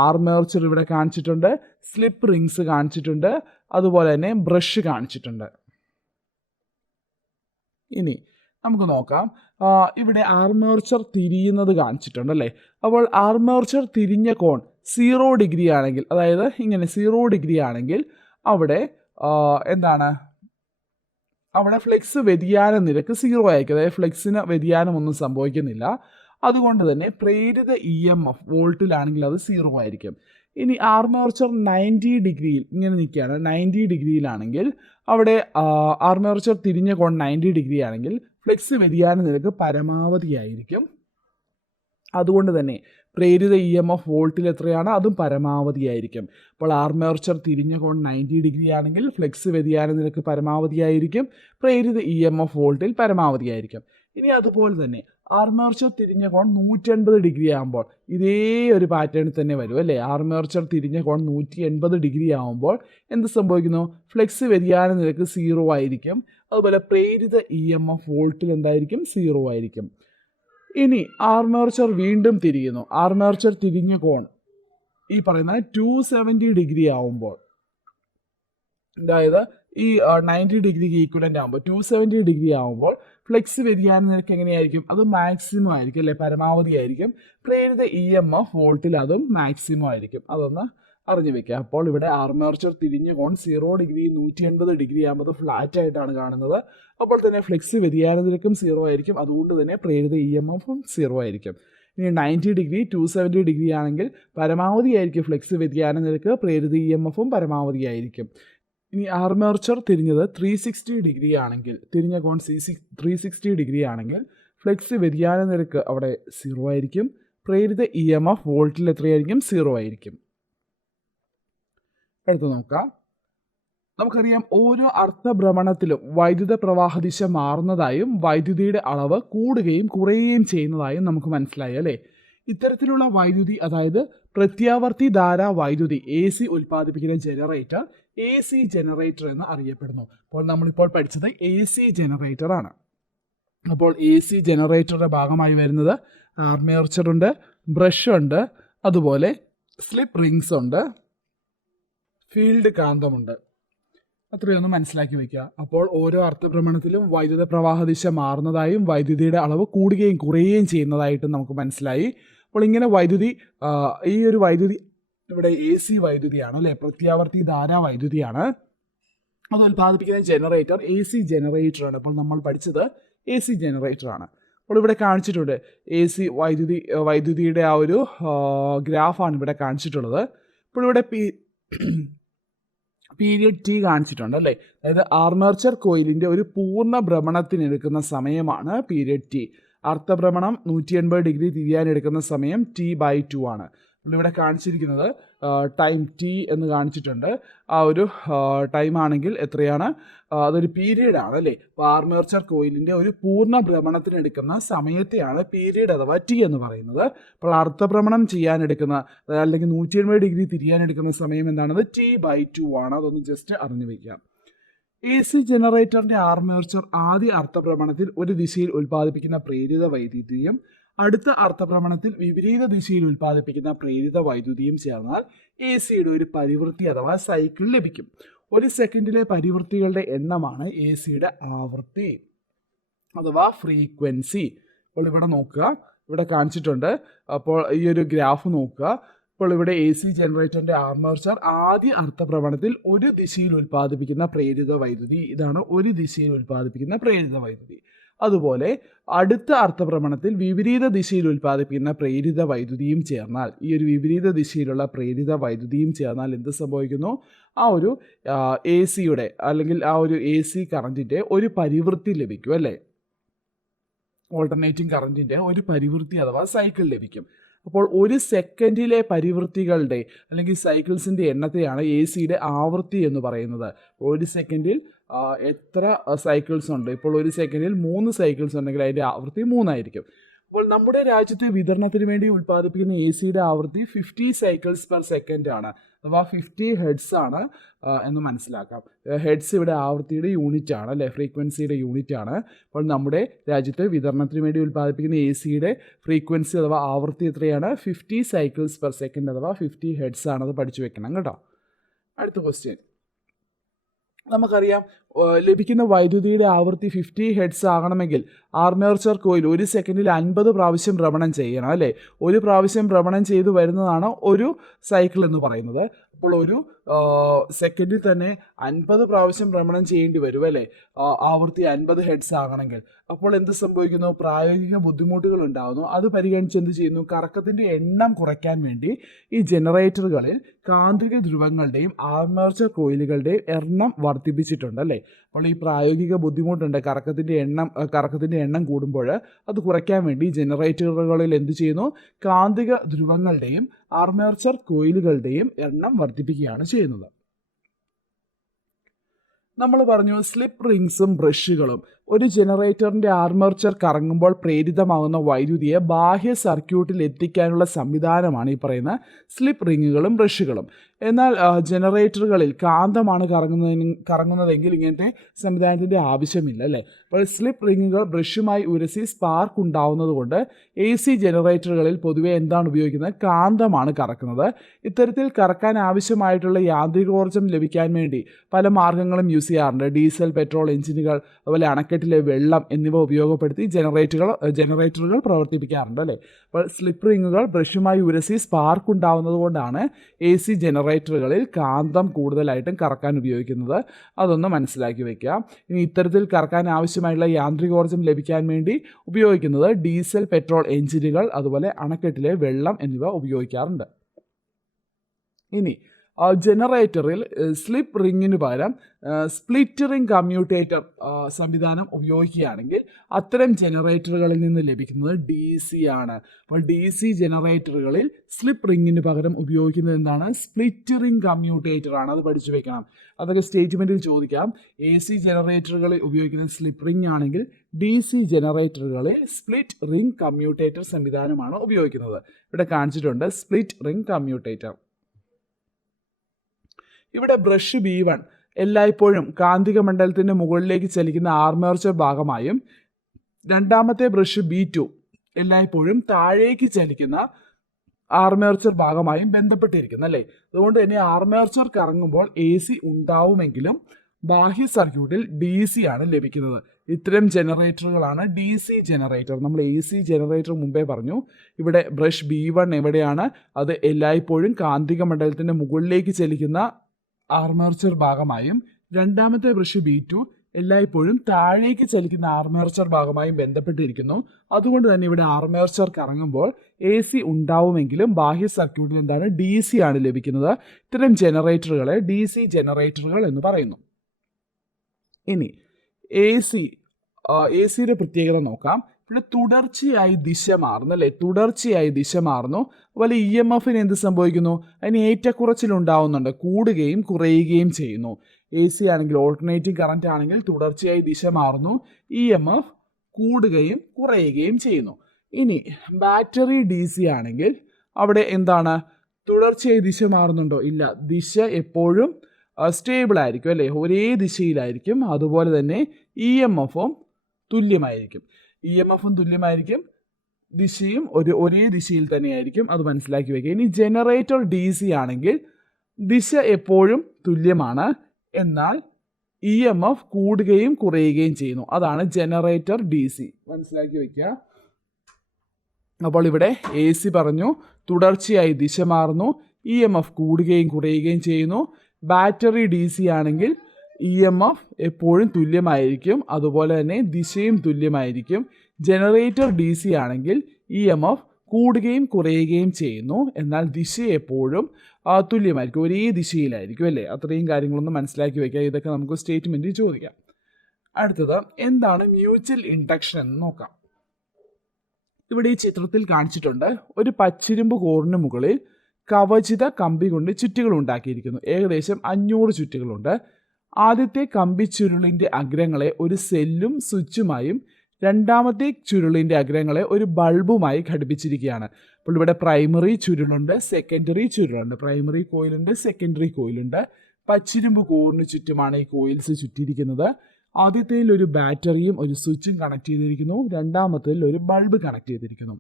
ആർമേച്ചർ ഇവിടെ കാണിച്ചിട്ടുണ്ട്, സ്ലിപ്പ് റിങ്സ് കാണിച്ചിട്ടുണ്ട്, അതുപോലെ തന്നെ ബ്രഷ് കാണിച്ചിട്ടുണ്ട്. ഇനി നമുക്ക് നോക്കാം, ഇവിടെ ആർമേച്ചർ തിരിയുന്നത് കാണിച്ചിട്ടുണ്ട് അല്ലേ. അപ്പോൾ ആർമേച്ചർ തിരിഞ്ഞ കോൺ 0 ഡിഗ്രി ആണെങ്കിൽ, അതായത് ഇങ്ങനെ 0 ഡിഗ്രി ആണെങ്കിൽ അവിടെ എന്താണ്, അവിടെ ഫ്ലെക്സ് വ്യതിയാന നിരക്ക് 0 ആയിരിക്കും. അതായത് ഫ്ലെക്സിന് വ്യതിയാനമൊന്നും സംഭവിക്കുന്നില്ല. അതുകൊണ്ട് തന്നെ പ്രേരിത EMF വോൾട്ടിലാണെങ്കിൽ അത് 0 ആയിരിക്കും. ഇനി ആർമേച്ചർ 90 ഡിഗ്രിയിൽ ഇങ്ങനെ നിൽക്കുകയാണ്, 90 ഡിഗ്രിയിലാണെങ്കിൽ അവിടെ ആർമേച്ചർ തിരിഞ്ഞ കോൺ 90 ഡിഗ്രി ആണെങ്കിൽ ഫ്ലെക്സ് വ്യതിയാന നിരക്ക് പരമാവധി ആയിരിക്കും. അതുകൊണ്ട് തന്നെ പ്രേരിത EMF വോൾട്ടിൽ എത്രയാണ്, അതും പരമാവധി ആയിരിക്കും. അപ്പോൾ ആർമേച്ചർ തിരിഞ്ഞ കോൺ 90 ഡിഗ്രി ആണെങ്കിൽ ഫ്ലെക്സ് വ്യതിയാന നിരക്ക് പരമാവധി ആയിരിക്കും, പ്രേരിത EMF വോൾട്ടിൽ പരമാവധി ആയിരിക്കും. ഇനി അതുപോലെ തന്നെ ആർമേച്ചർ തിരിഞ്ഞ കോൺ 180 ഡിഗ്രി ആകുമ്പോൾ ഇതേ ഒരു പാറ്റേണിൽ തന്നെ വരും അല്ലേ. ആർമേച്ചർ തിരിഞ്ഞ കോൺ 180 ഡിഗ്രി ആകുമ്പോൾ എന്ത് സംഭവിക്കുന്നു, ഫ്ലെക്സ് വ്യതിയാന നിരക്ക് 0 ആയിരിക്കും. അതുപോലെ പ്രേരിത EMF വോൾട്ടിൽ എന്തായിരിക്കും, 0 ആയിരിക്കും. ഇനി ആർമേച്ചർ വീണ്ടും തിരിയുന്നു. ആർമേച്ചർ തിരിഞ്ഞ കോൺ ഈ പറയുന്ന 270 ഡിഗ്രി ആവുമ്പോൾ, അതായത് ഈ 90 ഡിഗ്രിക്ക് ഈക്വലൻ്റ് ആകുമ്പോൾ 270 ഡിഗ്രി ആകുമ്പോൾ ഫ്ലെക്സ് വ്യതിയാന നിരക്ക് എങ്ങനെയായിരിക്കും, അത് മാക്സിമം ആയിരിക്കും അല്ലെ, പരമാവധി ആയിരിക്കും. പ്രേരിത EMF വോൾട്ടിൽ അതും മാക്സിമം ആയിരിക്കും. അതൊന്ന് അറിഞ്ഞു വെക്കുക. അപ്പോൾ ഇവിടെ ആർമേച്ചർ തിരിഞ്ഞ കോൺ 0 ഡിഗ്രി 180 ഡിഗ്രി ആകുമ്പോൾ ഫ്ലാറ്റ് ആയിട്ടാണ് കാണുന്നത്. അപ്പോൾ തന്നെ ഫ്ലെക്സ് വ്യതിയാന നിരക്കും 0 ആയിരിക്കും. അതുകൊണ്ട് തന്നെ പ്രേരിത EMFും 0 ആയിരിക്കും. ഇനി 90 ഡിഗ്രി 270 ഡിഗ്രി ആണെങ്കിൽ പരമാവധി ആയിരിക്കും ഫ്ലെക്സ് വ്യതിയാന നിരക്ക്, പ്രേരിത EMFും പരമാവധി ആയിരിക്കും. ഇനി ആർമേച്ചർ തിരിഞ്ഞത് 360 ഡിഗ്രി ആണെങ്കിൽ, തിരിഞ്ഞ കോൺ 360 ഡിഗ്രി ആണെങ്കിൽ ഫ്ലെക്സ് വ്യതിയാന നിരക്ക് അവിടെ 0 ആയിരിക്കും. പ്രേരിത EMF വോൾട്ടിൽ എത്രയായിരിക്കും, 0 ആയിരിക്കും. എടുത്തു നോക്കാം. നമുക്കറിയാം ഓരോ അർത്ഥഭ്രമണത്തിലും വൈദ്യുത പ്രവാഹ ദിശ മാറുന്നതായും വൈദ്യുതിയുടെ അളവ് കൂടുകയും കുറയുകയും ചെയ്യുന്നതായും നമുക്ക് മനസ്സിലായി അല്ലേ. ഇത്തരത്തിലുള്ള വൈദ്യുതി, അതായത് പ്രത്യാവർത്തി ധാരാ വൈദ്യുതി AC ഉൽപ്പാദിപ്പിക്കുന്ന ജനറേറ്റർ AC ജനറേറ്റർ എന്ന് അറിയപ്പെടുന്നു. അപ്പോൾ നമ്മളിപ്പോൾ പഠിച്ചത് AC ജനറേറ്റർ ആണ്. അപ്പോൾ AC ജനറേറ്ററുടെ ഭാഗമായി വരുന്നത് ആർമേച്ചർ ഉണ്ട്, ബ്രഷ് ഉണ്ട്, അതുപോലെ സ്ലിപ്പ് റിങ്സ് ഉണ്ട്, ഫീൽഡ് കാന്തമുണ്ട്. അത്രയൊന്നും മനസ്സിലാക്കി വയ്ക്കുക. അപ്പോൾ ഓരോ അർത്ഥഭ്രമണത്തിലും വൈദ്യുത പ്രവാഹ ദിശ മാറുന്നതായും വൈദ്യുതിയുടെ അളവ് കൂടുകയും കുറയുകയും ചെയ്യുന്നതായിട്ടും നമുക്ക് മനസ്സിലായി. അപ്പോൾ ഇങ്ങനെ വൈദ്യുതി, ഈ ഒരു വൈദ്യുതി ഇവിടെ AC വൈദ്യുതിയാണ് അല്ലേ, പ്രത്യാവർത്തി ധാരാ വൈദ്യുതിയാണ്. അത് ഉൽപ്പാദിപ്പിക്കുന്ന ജനറേറ്റർ AC ജനറേറ്ററാണ്. അപ്പോൾ നമ്മൾ പഠിച്ചത് AC ജനറേറ്ററാണ്. അപ്പോൾ ഇവിടെ കാണിച്ചിട്ടുണ്ട് AC വൈദ്യുതിയുടെ ആ ഒരു ഗ്രാഫാണ് ഇവിടെ കാണിച്ചിട്ടുള്ളത്. അപ്പോൾ ഇവിടെ പീരിയഡ് T കാണിച്ചിട്ടുണ്ട് അല്ലേ. അതായത് ആർമേച്ചർ കോയിലിൻ്റെ ഒരു പൂർണ്ണ ഭ്രമണത്തിനെടുക്കുന്ന സമയമാണ് പീരിയഡ് T. അർത്ഥഭ്രമണം 180 ഡിഗ്രി തിരിയാനെടുക്കുന്ന സമയം T/2 ആണ്. ഇവിടെ കാണിച്ചിരിക്കുന്നത് ടൈം T എന്ന് കാണിച്ചിട്ടുണ്ട്. ആ ഒരു ടൈം ആണെങ്കിൽ എത്രയാണ്, അതൊരു പീരീഡ് ആണ് അല്ലേ. അപ്പോൾ ആർമേച്ചർ കോയിലിൻ്റെ ഒരു പൂർണ്ണ ഭ്രമണത്തിനെടുക്കുന്ന സമയത്തെയാണ് പീരീഡ് അഥവാ T എന്ന് പറയുന്നത്. അപ്പോൾ അർത്ഥഭ്രമണം ചെയ്യാനെടുക്കുന്ന, അല്ലെങ്കിൽ 180 ഡിഗ്രി തിരിയാനെടുക്കുന്ന സമയം എന്താണത്, T/2 ആണ്. അതൊന്ന് ജസ്റ്റ് അറിഞ്ഞു വയ്ക്കാം. AC ജനറേറ്ററിൻ്റെ ആർമേച്ചർ ആദ്യ അർത്ഥഭ്രമണത്തിൽ ഒരു ദിശയിൽ ഉൽപ്പാദിപ്പിക്കുന്ന പ്രേരിത വൈദ്യുതിയും അടുത്ത അർത്ഥഭ്രമണത്തിൽ വിപരീത ദിശയിൽ ഉൽപ്പാദിപ്പിക്കുന്ന പ്രേരിത വൈദ്യുതിയും ചേർന്നാൽ ACയുടെ ഒരു പരിവൃത്തി അഥവാ സൈക്കിൾ ലഭിക്കും. ഒരു സെക്കൻഡിലെ പരിവൃത്തികളുടെ എണ്ണമാണ് ACയുടെ ആവൃത്തി അഥവാ ഫ്രീക്വൻസി. അപ്പോൾ ഇവിടെ നോക്കുക, ഇവിടെ കാണിച്ചിട്ടുണ്ട്. അപ്പോൾ ഈ ഒരു ഗ്രാഫ് നോക്കുക. അപ്പോൾ ഇവിടെ AC ജനറേറ്ററിൻ്റെ ആർമേച്ചർ ആദ്യ അർത്ഥഭ്രമണത്തിൽ ഒരു ദിശയിൽ ഉൽപ്പാദിപ്പിക്കുന്ന പ്രേരിത വൈദ്യുതി, ഇതാണ് ഒരു ദിശയിൽ ഉൽപ്പാദിപ്പിക്കുന്ന പ്രേരിത വൈദ്യുതി. അതുപോലെ അടുത്ത അർത്ഥഭ്രമണത്തിൽ വിപരീത ദിശയിൽ ഉൽപ്പാദിപ്പിക്കുന്ന പ്രേരിത വൈദ്യുതിയും ചേർന്നാൽ, ഈ ഒരു വിപരീത ദിശയിലുള്ള പ്രേരിത വൈദ്യുതിയും ചേർന്നാൽ എന്ത് സംഭവിക്കുന്നു, ആ ഒരു ACയുടെ അല്ലെങ്കിൽ ആ ഒരു AC കറണ്ടിൻ്റെ ഒരു പരിവൃത്തി ലഭിക്കും അല്ലേ. ഓൾട്ടർനേറ്റിംഗ് കറണ്ടിൻ്റെ ഒരു പരിവൃത്തി അഥവാ സൈക്കിൾ ലഭിക്കും. അപ്പോൾ ഒരു സെക്കൻഡിലെ പരിവൃത്തികളുടെ അല്ലെങ്കിൽ സൈക്കിൾസിൻ്റെ എണ്ണത്തെയാണ് ACയുടെ ആവൃത്തി എന്ന് പറയുന്നത്. ഒരു സെക്കൻഡിൽ എത്ര സൈക്കിൾസ് ഉണ്ട്, ഇപ്പോൾ ഒരു സെക്കൻഡിൽ 3 സൈക്കിൾസ് ഉണ്ടെങ്കിൽ അതിൻ്റെ ആവൃത്തി 3 ആയിരിക്കും. അപ്പോൾ നമ്മുടെ രാജ്യത്തെ വിതരണത്തിന് വേണ്ടി ഉൽപ്പാദിപ്പിക്കുന്ന ACയുടെ ആവൃത്തി 50 സൈക്കിൾസ് പെർ സെക്കൻഡ് ആണ്. അഥവാ 50 ഹെഡ്സ് ആണ് എന്ന് മനസ്സിലാക്കാം. ഹെഡ്സ് ഇവിടെ ആവൃത്തിയുടെ യൂണിറ്റ് ആണ് അല്ലേ, ഫ്രീക്വൻസിയുടെ യൂണിറ്റ് ആണ്. അപ്പോൾ നമ്മുടെ രാജ്യത്ത് വിതരണത്തിന് വേണ്ടി ഉൽപ്പാദിപ്പിക്കുന്ന എ സിയുടെ ഫ്രീക്വൻസി അഥവാ ആവൃത്തി എത്രയാണ്? 50 സൈക്കിൾസ് പെർ സെക്കൻഡ് അഥവാ 50 ഹെഡ്സ് ആണത് പഠിച്ചു വെക്കണം കേട്ടോ. അടുത്ത ക്വസ്റ്റ്യൻ നമുക്കറിയാം, ലഭിക്കുന്ന വൈദ്യുതിയുടെ ആവൃത്തി 50 ഹെഡ്സ് ആകണമെങ്കിൽ ആർമേച്ചർ കോയിൽ ഒരു സെക്കൻഡിൽ 50 പ്രാവശ്യം ഭ്രമണം ചെയ്യണം അല്ലേ. ഒരു പ്രാവശ്യം ഭ്രമണം ചെയ്തു വരുന്നതാണ് ഒരു സൈക്കിൾ എന്ന് പറയുന്നത്. അപ്പോൾ ഒരു സെക്കൻഡിൽ തന്നെ 50 പ്രാവശ്യം ഭ്രമണം ചെയ്യേണ്ടി വരും അല്ലേ, ആവൃത്തി 50 ഹെഡ്സ് ആകണമെങ്കിൽ. അപ്പോൾ എന്ത് സംഭവിക്കുന്നു? പ്രായോഗിക ബുദ്ധിമുട്ടുകൾ ഉണ്ടാകുന്നു. അത് പരിഗണിച്ച് എന്ത് ചെയ്യുന്നു? കറക്കത്തിൻ്റെ എണ്ണം കുറയ്ക്കാൻ വേണ്ടി ഈ ജനറേറ്ററുകളിൽ കാന്തിക ധ്രുവങ്ങളുടെയും ആർമേച്ചർ കോയിലുകളുടെയും എണ്ണം വർദ്ധിപ്പിച്ചിട്ടുണ്ട് അല്ലേ. അപ്പോൾ ഈ പ്രായോഗിക ബുദ്ധിമുട്ടുണ്ട്, കറക്കത്തിൻ്റെ എണ്ണം കൂടുമ്പോൾ അത് കുറയ്ക്കാൻ വേണ്ടി ജനറേറ്ററുകളിൽ എന്ത് ചെയ്യുന്നു? കാന്തിക ധ്രുവങ്ങളുടെയും ആർമേച്ചർ കോയിലുകളുടെയും എണ്ണം വർദ്ധിപ്പിക്കുകയാണ് ചെയ്യുന്നത്. നമ്മൾ പറഞ്ഞു സ്ലിപ്പ് റിങ്സും ബ്രഷുകളും. ഒരു ജനറേറ്ററിൻ്റെ ആർമേച്ചർ കറങ്ങുമ്പോൾ പ്രേരിതമാകുന്ന വൈദ്യുതിയെ ബാഹ്യ സർക്യൂട്ടിൽ എത്തിക്കാനുള്ള സംവിധാനമാണ് ഈ പറയുന്ന സ്ലിപ്പ് റിങ്ങുകളും ബ്രഷുകളും. എന്നാൽ ജനറേറ്ററുകളിൽ കാന്തമാണ് കറങ്ങുന്നതെങ്കിൽ ഇങ്ങനത്തെ സംവിധാനത്തിൻ്റെ ആവശ്യമില്ല അല്ലേ. അപ്പോൾ സ്ലിപ്പ് റിങ്ങുകൾ ബ്രഷുമായി ഉരസി സ്പാർക്ക് ഉണ്ടാവുന്നത് കൊണ്ട് എ സി ജനറേറ്ററുകളിൽ പൊതുവെ എന്താണ് ഉപയോഗിക്കുന്നത്? കാന്തമാണ് കറക്കുന്നത്. ഇത്തരത്തിൽ കറക്കാൻ ആവശ്യമായിട്ടുള്ള യാന്ത്രികോർജ്ജം ലഭിക്കാൻ വേണ്ടി പല മാർഗ്ഗങ്ങളും യൂസ് ചെയ്യാറുണ്ട്. ഡീസൽ, പെട്രോൾ എഞ്ചിനുകൾ, അതുപോലെ അണക്കെട്ടിലെ വെള്ളം എന്നിവ ഉപയോഗപ്പെടുത്തി ജനറേറ്ററുകൾ പ്രവർത്തിപ്പിക്കാറുണ്ട് അല്ലേ. അപ്പോൾ സ്ലിപ്പ് റിങ്ങുകൾ ബ്രഷുമായി ഉരസി സ്പാർക്ക് ഉണ്ടാവുന്നത് കൊണ്ടാണ് എ സി ജനറേറ്ററുകളിൽ കാന്തം കൂടുതലായിട്ടും കറക്കാൻ ഉപയോഗിക്കുന്നത്. അതൊന്ന് മനസ്സിലാക്കി വയ്ക്കുക. ഇനി ഇത്തരത്തിൽ കറക്കാൻ ആവശ്യമായുള്ള യാന്ത്രികോർജ്ജം ലഭിക്കാൻ വേണ്ടി ഉപയോഗിക്കുന്നത് ഡീസൽ, പെട്രോൾ എഞ്ചിനുകൾ, അതുപോലെ അണക്കെട്ടിലെ വെള്ളം എന്നിവ ഉപയോഗിക്കാറുണ്ട്. ഇനി ജനറേറ്ററിൽ സ്ലിപ്പ് റിങ്ങിന് പകരം സ്പ്ലിറ്റ് റിംഗ് കമ്മ്യൂട്ടേറ്റർ സംവിധാനം ഉപയോഗിക്കുകയാണെങ്കിൽ അത്തരം ജനറേറ്ററുകളിൽ നിന്ന് ലഭിക്കുന്നത് DC ആണ്. അപ്പോൾ DC ജനറേറ്ററുകളിൽ സ്ലിപ്പ് റിങ്ങിന് പകരം ഉപയോഗിക്കുന്നത് എന്താണ്? സ്പ്ലിറ്റ് റിംഗ് കമ്മ്യൂട്ടേറ്റർ ആണ്. അത് പഠിച്ചു വെക്കണം. അതൊക്കെ സ്റ്റേറ്റ്മെൻറ്റിൽ ചോദിക്കാം. AC ജനറേറ്ററുകളിൽ ഉപയോഗിക്കുന്ന സ്ലിപ്പ് റിംഗ് ആണെങ്കിൽ DC ജനറേറ്ററുകളിൽ സ്പ്ലിറ്റ് റിംഗ് കമ്മ്യൂട്ടേറ്റർ സംവിധാനമാണ് ഉപയോഗിക്കുന്നത്. ഇവിടെ കാണിച്ചിട്ടുണ്ട് സ്പ്ലിറ്റ് റിംഗ് കമ്മ്യൂട്ടേറ്റർ. ഇവിടെ ബ്രഷ് B1 എല്ലായ്പ്പോഴും കാന്തിക മണ്ഡലത്തിൻ്റെ മുകളിലേക്ക് ചലിക്കുന്ന ആർമേച്ചർ ഭാഗമായും രണ്ടാമത്തെ ബ്രഷ് B2 എല്ലായ്പ്പോഴും താഴേക്ക് ചലിക്കുന്ന ആർമേച്ചർ ഭാഗമായും ബന്ധപ്പെട്ടിരിക്കുന്നു അല്ലേ. അതുകൊണ്ട് തന്നെ ആർമേച്ചർ കറങ്ങുമ്പോൾ AC ഉണ്ടാവുമെങ്കിലും ബാഹ്യ സർക്യൂട്ടിൽ DC ആണ് ലഭിക്കുന്നത്. ഇത്തരം ജനറേറ്ററുകളാണ് DC ജനറേറ്റർ. നമ്മൾ AC ജനറേറ്റർ മുമ്പേ പറഞ്ഞു. ഇവിടെ ബ്രഷ് B1 എവിടെയാണ്? അത് എല്ലായ്പ്പോഴും കാന്തിക മണ്ഡലത്തിൻ്റെ മുകളിലേക്ക് ചലിക്കുന്ന ആർമേച്ചർ ഭാഗമായും രണ്ടാമത്തെ ബ്രഷ് B2 എല്ലായ്പ്പോഴും താഴേക്ക് ചലിക്കുന്ന ആർമേച്ചർ ഭാഗമായും ബന്ധപ്പെട്ടിരിക്കുന്നു. അതുകൊണ്ട് തന്നെ ഇവിടെ ആർമേച്ചർ കറങ്ങുമ്പോൾ AC ഉണ്ടാവുമെങ്കിലും ബാഹ്യ സർക്യൂട്ടിൽ എന്താണ്? DC ആണ് ലഭിക്കുന്നത്. ഇത്തരം ജനറേറ്ററുകളെ DC ജനറേറ്ററുകൾ എന്ന് പറയുന്നു. ഇനി AC-യുടെ പ്രത്യേകത നോക്കാം. ഇവിടെ തുടർച്ചയായി ദിശ മാറുന്നു അല്ലേ, തുടർച്ചയായി ദിശ മാറുന്നു. അതുപോലെ EMF-ന് എന്ത് സംഭവിക്കുന്നു? അതിന് ഏറ്റക്കുറച്ചിലുണ്ടാവുന്നുണ്ട്, കൂടുകയും കുറയുകയും ചെയ്യുന്നു. AC ആണെങ്കിൽ, ഓൾട്ടർനേറ്റിംഗ് കറന്റ് ആണെങ്കിൽ തുടർച്ചയായി ദിശ മാറുന്നു, EMF കൂടുകയും കുറയുകയും ചെയ്യുന്നു. ഇനി ബാറ്ററി DC ആണെങ്കിൽ അവിടെ എന്താണ്? തുടർച്ചയായി ദിശ മാറുന്നുണ്ടോ? ഇല്ല, ദിശ എപ്പോഴും സ്റ്റേബിൾ ആയിരിക്കും അല്ലേ, ഒരേ ദിശയിലായിരിക്കും. അതുപോലെ തന്നെ EMF-ഉം തുല്യമായിരിക്കും. EMF-ഉം തുല്യമായിരിക്കും, ദിശയും ഒരേ ദിശയിൽ തന്നെയായിരിക്കും. അത് മനസ്സിലാക്കി വയ്ക്കുക. ഇനി ജനറേറ്റർ DC ആണെങ്കിൽ ദിശ എപ്പോഴും തുല്യമാണ്, എന്നാൽ EMF കൂടുകയും കുറയുകയും ചെയ്യുന്നു. അതാണ് ജനറേറ്റർ DC. മനസ്സിലാക്കി വയ്ക്കുക. അപ്പോൾ ഇവിടെ AC പറഞ്ഞു തുടർച്ചയായി ദിശ മാറുന്നു, EMF കൂടുകയും കുറയുകയും ചെയ്യുന്നു. ബാറ്ററി DC ആണെങ്കിൽ EMF എപ്പോഴും തുല്യമായിരിക്കും, അതുപോലെ തന്നെ ദിശയും തുല്യമായിരിക്കും. ജനറേറ്റർ DC ആണെങ്കിൽ EMF കൂടുകയും കുറയുകയും ചെയ്യുന്നു, എന്നാൽ ദിശ എപ്പോഴും തുല്യമായിരിക്കും, ഒരേ ദിശയിലായിരിക്കും അല്ലേ. അത്രയും കാര്യങ്ങളൊന്നും മനസ്സിലാക്കി വയ്ക്കുക. ഇതൊക്കെ നമുക്ക് സ്റ്റേറ്റ്മെൻറ്റിൽ ചോദിക്കാം. അടുത്തത് എന്താണ് മ്യൂച്വൽ ഇൻഡക്ഷൻ എന്ന് നോക്കാം. ഇവിടെ ഈ ചിത്രത്തിൽ കാണിച്ചിട്ടുണ്ട്, ഒരു പച്ചിരുമ്പ് കോറിന് മുകളിൽ കവചിത കമ്പി കൊണ്ട് ചുറ്റുകൾ ഉണ്ടാക്കിയിരിക്കുന്നു. ഏകദേശം 500 ചുറ്റുകളുണ്ട്. ആദ്യത്തെ കമ്പിച്ചുരുളിൻ്റെ അഗ്രങ്ങളെ ഒരു സെല്ലും സ്വിച്ചുമായും രണ്ടാമത്തെ ചുരുളിൻ്റെ അഗ്രങ്ങളെ ഒരു ബൾബുമായി ഘടിപ്പിച്ചിരിക്കുകയാണ്. അപ്പോൾ ഇവിടെ പ്രൈമറി ചുരുളുണ്ട്, സെക്കൻഡറി ചുരുളുണ്ട്. പ്രൈമറി കോയിലുണ്ട്, സെക്കൻഡറി കോയിലുണ്ട്. പച്ചിരുമ്പ് കോറിന് ചുറ്റുമാണ് ഈ കോയിൽസ് ചുറ്റിയിരിക്കുന്നത്. ആദ്യത്തേതിൽ ഒരു ബാറ്ററിയും ഒരു സ്വിച്ചും കണക്ട് ചെയ്തിരിക്കുന്നു. രണ്ടാമത്തേതിൽ ഒരു ബൾബ് കണക്ട് ചെയ്തിരിക്കുന്നു.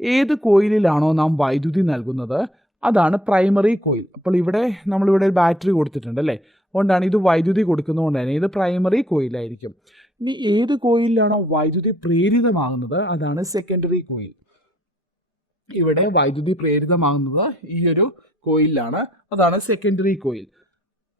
ഏത് കോയിലിലാണോ നാം വൈദ്യുതി നൽകുന്നത് അതാണ് പ്രൈമറി കോയിൽ. അപ്പോൾ ഇവിടെ നമ്മളിവിടെ ഒരു ബാറ്ററി കൊടുത്തിട്ടുണ്ട് അല്ലേ, അതുകൊണ്ടാണ് ഇത് വൈദ്യുതി കൊടുക്കുന്നതുകൊണ്ട് തന്നെ ഇത് പ്രൈമറി കോയിലായിരിക്കും. ഇനി ഏത് കോയിലാണോ വൈദ്യുതി പ്രേരിതമാകുന്നത് അതാണ് സെക്കൻഡറി കോയിൽ. ഇവിടെ വൈദ്യുതി പ്രേരിതമാകുന്നത് ഈ ഒരു കോയിലാണ്, അതാണ് സെക്കൻഡറി കോയിൽ.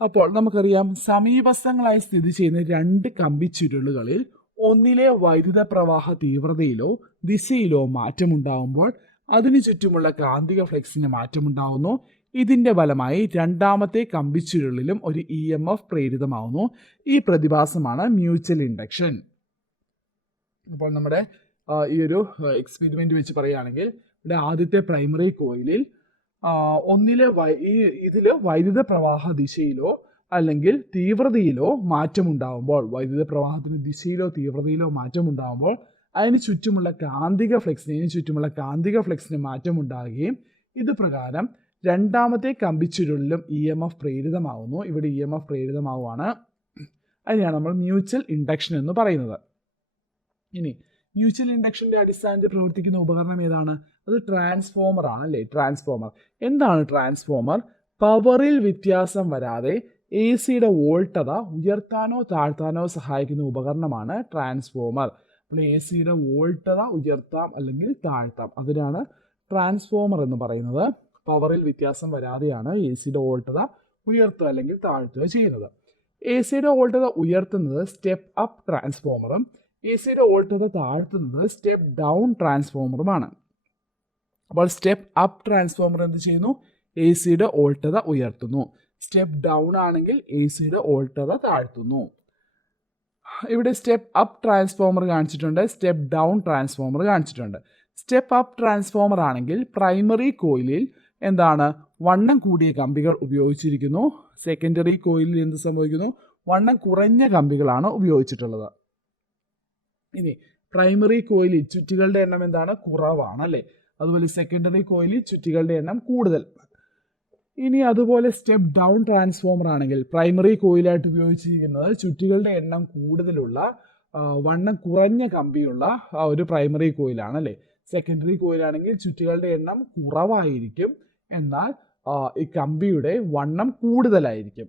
അപ്പോൾ നമുക്കറിയാം സമീപസ്ഥങ്ങളായി സ്ഥിതി ചെയ്യുന്ന രണ്ട് കമ്പിച്ചുരുളുകളിൽ ഒന്നിലെ വൈദ്യുത പ്രവാഹ തീവ്രതയിലോ ദിശയിലോ മാറ്റമുണ്ടാകുമ്പോൾ അതിനു ചുറ്റുമുള്ള കാന്തിക ഫ്ലക്സിന് മാറ്റമുണ്ടാകുന്നു. ഇതിന്റെ ഫലമായി രണ്ടാമത്തെ കമ്പിച്ചുരുളിലും ഒരു EMF പ്രേരിതമാവുന്നു. ഈ പ്രതിഭാസമാണ് മ്യൂച്വൽ ഇൻഡക്ഷൻ. അപ്പോൾ നമ്മുടെ ഈ ഒരു എക്സ്പെരിമെന്റ് വെച്ച് പറയുകയാണെങ്കിൽ ഇവിടെ ആദ്യത്തെ പ്രൈമറി കോയിലിൽ ഇതിൽ വൈദ്യുത പ്രവാഹ ദിശയിലോ അല്ലെങ്കിൽ തീവ്രതയിലോ മാറ്റമുണ്ടാകുമ്പോൾ, വൈദ്യുത പ്രവാഹത്തിന് ദിശയിലോ തീവ്രതയിലോ മാറ്റമുണ്ടാകുമ്പോൾ അതിന് ചുറ്റുമുള്ള കാന്തിക ഫ്ലക്സിന് മാറ്റമുണ്ടാകുകയും ഇത് പ്രകാരം രണ്ടാമത്തെ കമ്പിച്ചുരുളിലും EMF പ്രേരിതമാകുന്നു. ഇവിടെ EMF പ്രേരിതമാവുകയാണ്. അതിനെയാണ് നമ്മൾ മ്യൂച്വൽ ഇൻഡക്ഷൻ എന്ന് പറയുന്നത്. ഇനി മ്യൂച്വൽ ഇൻഡക്ഷന്റെ അടിസ്ഥാനത്തിൽ പ്രവർത്തിക്കുന്ന ഉപകരണം ഏതാണ്? അത് ട്രാൻസ്ഫോമർ ആണ് അല്ലേ. ട്രാൻസ്ഫോമർ എന്താണ്? ട്രാൻസ്ഫോമർ പവറിൽ വ്യത്യാസം വരാതെ AC-യുടെ വോൾട്ടത ഉയർത്താനോ താഴ്ത്താനോ സഹായിക്കുന്ന ഉപകരണമാണ് ട്രാൻസ്ഫോമർ. അപ്പോൾ AC-യുടെ വോൾട്ടത ഉയർത്താം അല്ലെങ്കിൽ താഴ്ത്താം, അതിനാണ് ട്രാൻസ്ഫോമർ എന്ന് പറയുന്നത്. പവറിൽ വ്യത്യാസം വരാതെയാണ് AC-യുടെ വോൾട്ടത ഉയർത്തുക അല്ലെങ്കിൽ താഴ്ത്തുക ചെയ്യുന്നത്. AC-യുടെ വോൾട്ടത ഉയർത്തുന്നത് സ്റ്റെപ്പ് അപ്പ് ട്രാൻസ്ഫോമറും AC-യുടെ വോൾട്ടത താഴ്ത്തുന്നത് സ്റ്റെപ്പ് ഡൗൺ ട്രാൻസ്ഫോമറുമാണ്. അപ്പോൾ സ്റ്റെപ്പ് അപ്പ് ട്രാൻസ്ഫോമർ എന്ത് ചെയ്യുന്നു? AC-യുടെ വോൾട്ടത ഉയർത്തുന്നു. സ്റ്റെപ്പ് ഡൗൺ ആണെങ്കിൽ AC-യുടെ വോൾട്ടത താഴ്ത്തുന്നു. ഇവിടെ സ്റ്റെപ്പ് അപ്പ് ട്രാൻസ്ഫോമർ കാണിച്ചിട്ടുണ്ട്, സ്റ്റെപ്പ് ഡൗൺ ട്രാൻസ്ഫോമർ കാണിച്ചിട്ടുണ്ട്. സ്റ്റെപ്പ് അപ്പ് ട്രാൻസ്ഫോമർ ആണെങ്കിൽ പ്രൈമറി കോയിലിൽ എന്താണ്? വണ്ണം കൂടിയ കമ്പികൾ ഉപയോഗിച്ചിരിക്കുന്നു. സെക്കൻഡറി കോയിലിൽ എന്ത് സംഭവിക്കുന്നു? വണ്ണം കുറഞ്ഞ കമ്പികളാണ് ഉപയോഗിച്ചിട്ടുള്ളത്. ഇനി പ്രൈമറി കോയിലിൽ ചുറ്റികളുടെ എണ്ണം എന്താണ്? കുറവാണ് അല്ലേ. അതുപോലെ സെക്കൻഡറി കോയിലിൽ ചുറ്റികളുടെ എണ്ണം കൂടുതൽ. ഇനി അതുപോലെ സ്റ്റെപ്പ് ഡൗൺ ട്രാൻസ്ഫോമർ ആണെങ്കിൽ പ്രൈമറി കോയിലായിട്ട് ഉപയോഗിച്ചിരിക്കുന്നത് ചുറ്റികളുടെ എണ്ണം കൂടുതലുള്ള വണ്ണം കുറഞ്ഞ കമ്പിയുള്ള ഒരു പ്രൈമറി കോയിലാണ് അല്ലേ. സെക്കൻഡറി കോയിലാണെങ്കിൽ ചുറ്റികളുടെ എണ്ണം കുറവായിരിക്കും, എന്നാൽ ഈ കമ്പിയുടെ വണ്ണം കൂടുതലായിരിക്കും.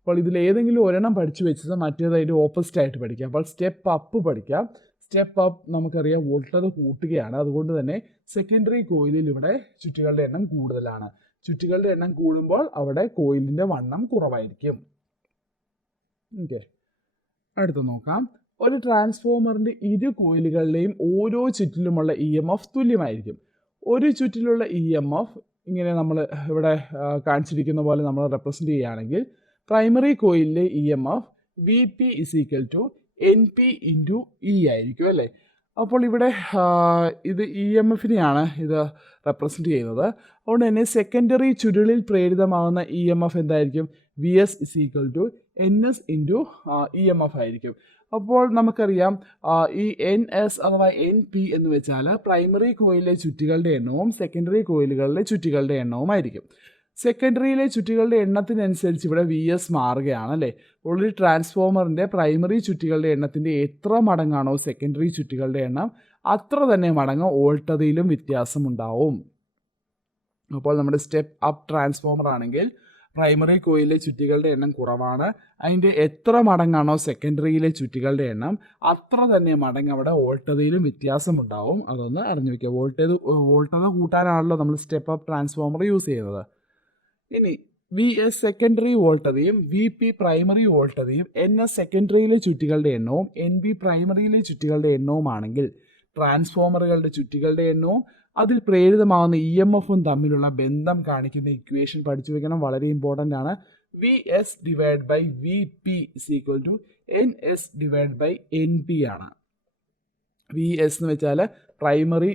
അപ്പോൾ ഇതിൽ ഏതെങ്കിലും ഒരെണ്ണം പഠിച്ചു വെച്ചത് മറ്റേത് അതിൻ്റെ ഓപ്പോസിറ്റ് ആയിട്ട് പഠിക്കാം. അപ്പോൾ സ്റ്റെപ്പ് അപ്പ് പഠിക്കാം. സ്റ്റെപ്പ് അപ്പ് നമുക്കറിയാം വോൾട്ടത കൂട്ടുകയാണ്, അതുകൊണ്ട് തന്നെ സെക്കൻഡറി കോയിലിൽ ഇവിടെ ചുറ്റികളുടെ എണ്ണം കൂടുതലാണ്. ചുറ്റികളുടെ എണ്ണം കൂടുമ്പോൾ അവിടെ കോയിലിൻ്റെ വണ്ണം കുറവായിരിക്കും. ഓക്കെ, അടുത്ത് നോക്കാം. ഒരു ട്രാൻസ്ഫോമറിൻ്റെ ഇരു കോയിലുകളിലെയും ഓരോ ചുറ്റിലുമുള്ള EMF തുല്യമായിരിക്കും. ഒരു ചുറ്റിലുള്ള EMF ഇങ്ങനെ നമ്മൾ ഇവിടെ കാണിച്ചിരിക്കുന്ന പോലെ നമ്മൾ റെപ്രസെൻ്റ് ചെയ്യുകയാണെങ്കിൽ primary കോയിലിലെ EMF VP = NP × E ആയിരിക്കും അല്ലേ. അപ്പോൾ ഇവിടെ ഇത് EMF-നെയാണ് ഇത് റെപ്രസെൻ്റ് ചെയ്യുന്നത്. അതുകൊണ്ട് തന്നെ സെക്കൻഡറി ചുരുളിൽ പ്രേരിതമാകുന്ന EMF എന്തായിരിക്കും? VS = NS × EMF ആയിരിക്കും. അപ്പോൾ നമുക്കറിയാം ഈ NS അഥവാ NP എന്ന് വെച്ചാൽ പ്രൈമറി കോയിലിലെ ചുറ്റികളുടെ എണ്ണവും സെക്കൻഡറി കോയിലുകളിലെ ചുറ്റികളുടെ എണ്ണവുമായിരിക്കും. സെക്കൻഡറിയിലെ ചുറ്റികളുടെ എണ്ണത്തിനനുസരിച്ച് ഇവിടെ VS മാറുകയാണ് അല്ലേ. ഒരു ട്രാൻസ്ഫോമറിൻ്റെ പ്രൈമറി ചുറ്റികളുടെ എണ്ണത്തിൻ്റെ എത്ര മടങ്ങാണോ സെക്കൻഡറി ചുറ്റികളുടെ എണ്ണം അത്ര തന്നെ മടങ്ങ് വോൾട്ടതയിലും വ്യത്യാസമുണ്ടാവും. അപ്പോൾ നമ്മുടെ സ്റ്റെപ്പ് അപ്പ് ട്രാൻസ്ഫോമർ ആണെങ്കിൽ പ്രൈമറി കോയിലിലെ ചുറ്റികളുടെ എണ്ണം കുറവാണ്, അതിൻ്റെ എത്ര മടങ്ങാണോ സെക്കൻഡറിയിലെ ചുറ്റികളുടെ എണ്ണം അത്ര തന്നെ മടങ്ങ് അവിടെ വോൾട്ടതയിലും വ്യത്യാസമുണ്ടാവും. അതൊന്ന് അറിഞ്ഞു വയ്ക്കുക. വോൾട്ടത കൂട്ടാനാണല്ലോ നമ്മൾ സ്റ്റെപ്പ് അപ്പ് ട്രാൻസ്ഫോമർ യൂസ് ചെയ്യുന്നത്. ഇനി VS സെക്കൻഡറി വോൾട്ടതയും VP പ്രൈമറി വോൾട്ടതയും NS സെക്കൻഡറിയിലെ ചുറ്റികളുടെ എണ്ണവും NP പ്രൈമറിയിലെ ചുറ്റികളുടെ എണ്ണവുമാണെങ്കിൽ ട്രാൻസ്ഫോമറുകളുടെ ചുറ്റികളുടെ എണ്ണവും അതിൽ പ്രേരിതമാകുന്ന EMF-ഉം തമ്മിലുള്ള ബന്ധം കാണിക്കുന്ന ഇക്വേഷൻ പഠിച്ചു വെക്കണം, വളരെ ഇമ്പോർട്ടൻ്റ് ആണ്. VS/VP = NS/NP ആണ്. VS എന്ന് വെച്ചാൽ പ്രൈമറി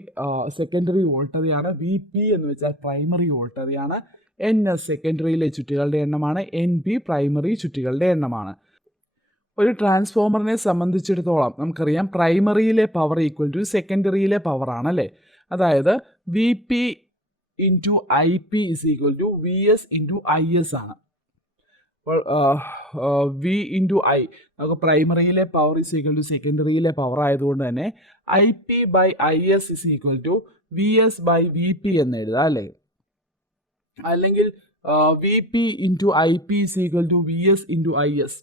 സെക്കൻഡറി വോൾട്ടതയാണ്, VP എന്ന് വെച്ചാൽ പ്രൈമറി വോൾട്ടതയാണ്, NS സെക്കൻഡറിയിലെ ചുറ്റികളുടെ എണ്ണമാണ്, NP പ്രൈമറി ചുറ്റികളുടെ എണ്ണമാണ്. ഒരു ട്രാൻസ്ഫോമറിനെ സംബന്ധിച്ചിടത്തോളം നമുക്കറിയാം പ്രൈമറിയിലെ പവർ = സെക്കൻഡറിയിലെ പവർ ആണല്ലേ. അതായത് V P into I P is equal to V S into I S ആണ്. അപ്പോൾ വി ഇൻറ്റു ഐ നമുക്ക് പ്രൈമറിയിലെ പവർ ഇസ് ഈക്വൽ ടു സെക്കൻഡറിയിലെ പവർ ആയതുകൊണ്ട് തന്നെ I P by I S is equal to V S by V P എന്ന് എഴുതാം അല്ലേ. അല്ലെങ്കിൽ V P into I P is equal to V S into I S.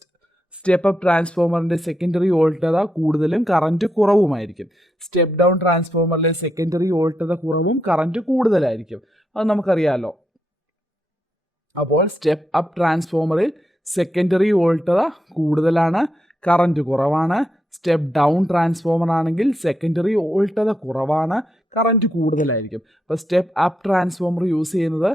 Step up ട്രാൻസ്ഫോമറിൻ്റെ secondary voltage കൂടുതലും current കുറവുമായിരിക്കും. Step down ട്രാൻസ്ഫോമറിലെ secondary voltage കുറവും current കൂടുതലായിരിക്കും. അത് നമുക്കറിയാമല്ലോ. അപ്പോൾ സ്റ്റെപ്പ് അപ്പ് ട്രാൻസ്ഫോമറിൽ സെക്കൻഡറി വോൾട്ടേജ് കൂടുതലാണ്, കറൻറ്റ് കുറവാണ്. സ്റ്റെപ്പ് ഡൗൺ ട്രാൻസ്ഫോമർ ആണെങ്കിൽ സെക്കൻഡറി വോൾട്ടേജ് കുറവാണ്, കറൻറ്റ് കൂടുതലായിരിക്കും. അപ്പോൾ സ്റ്റെപ്പ് അപ്പ് ട്രാൻസ്ഫോമർ യൂസ് ചെയ്യുന്നത്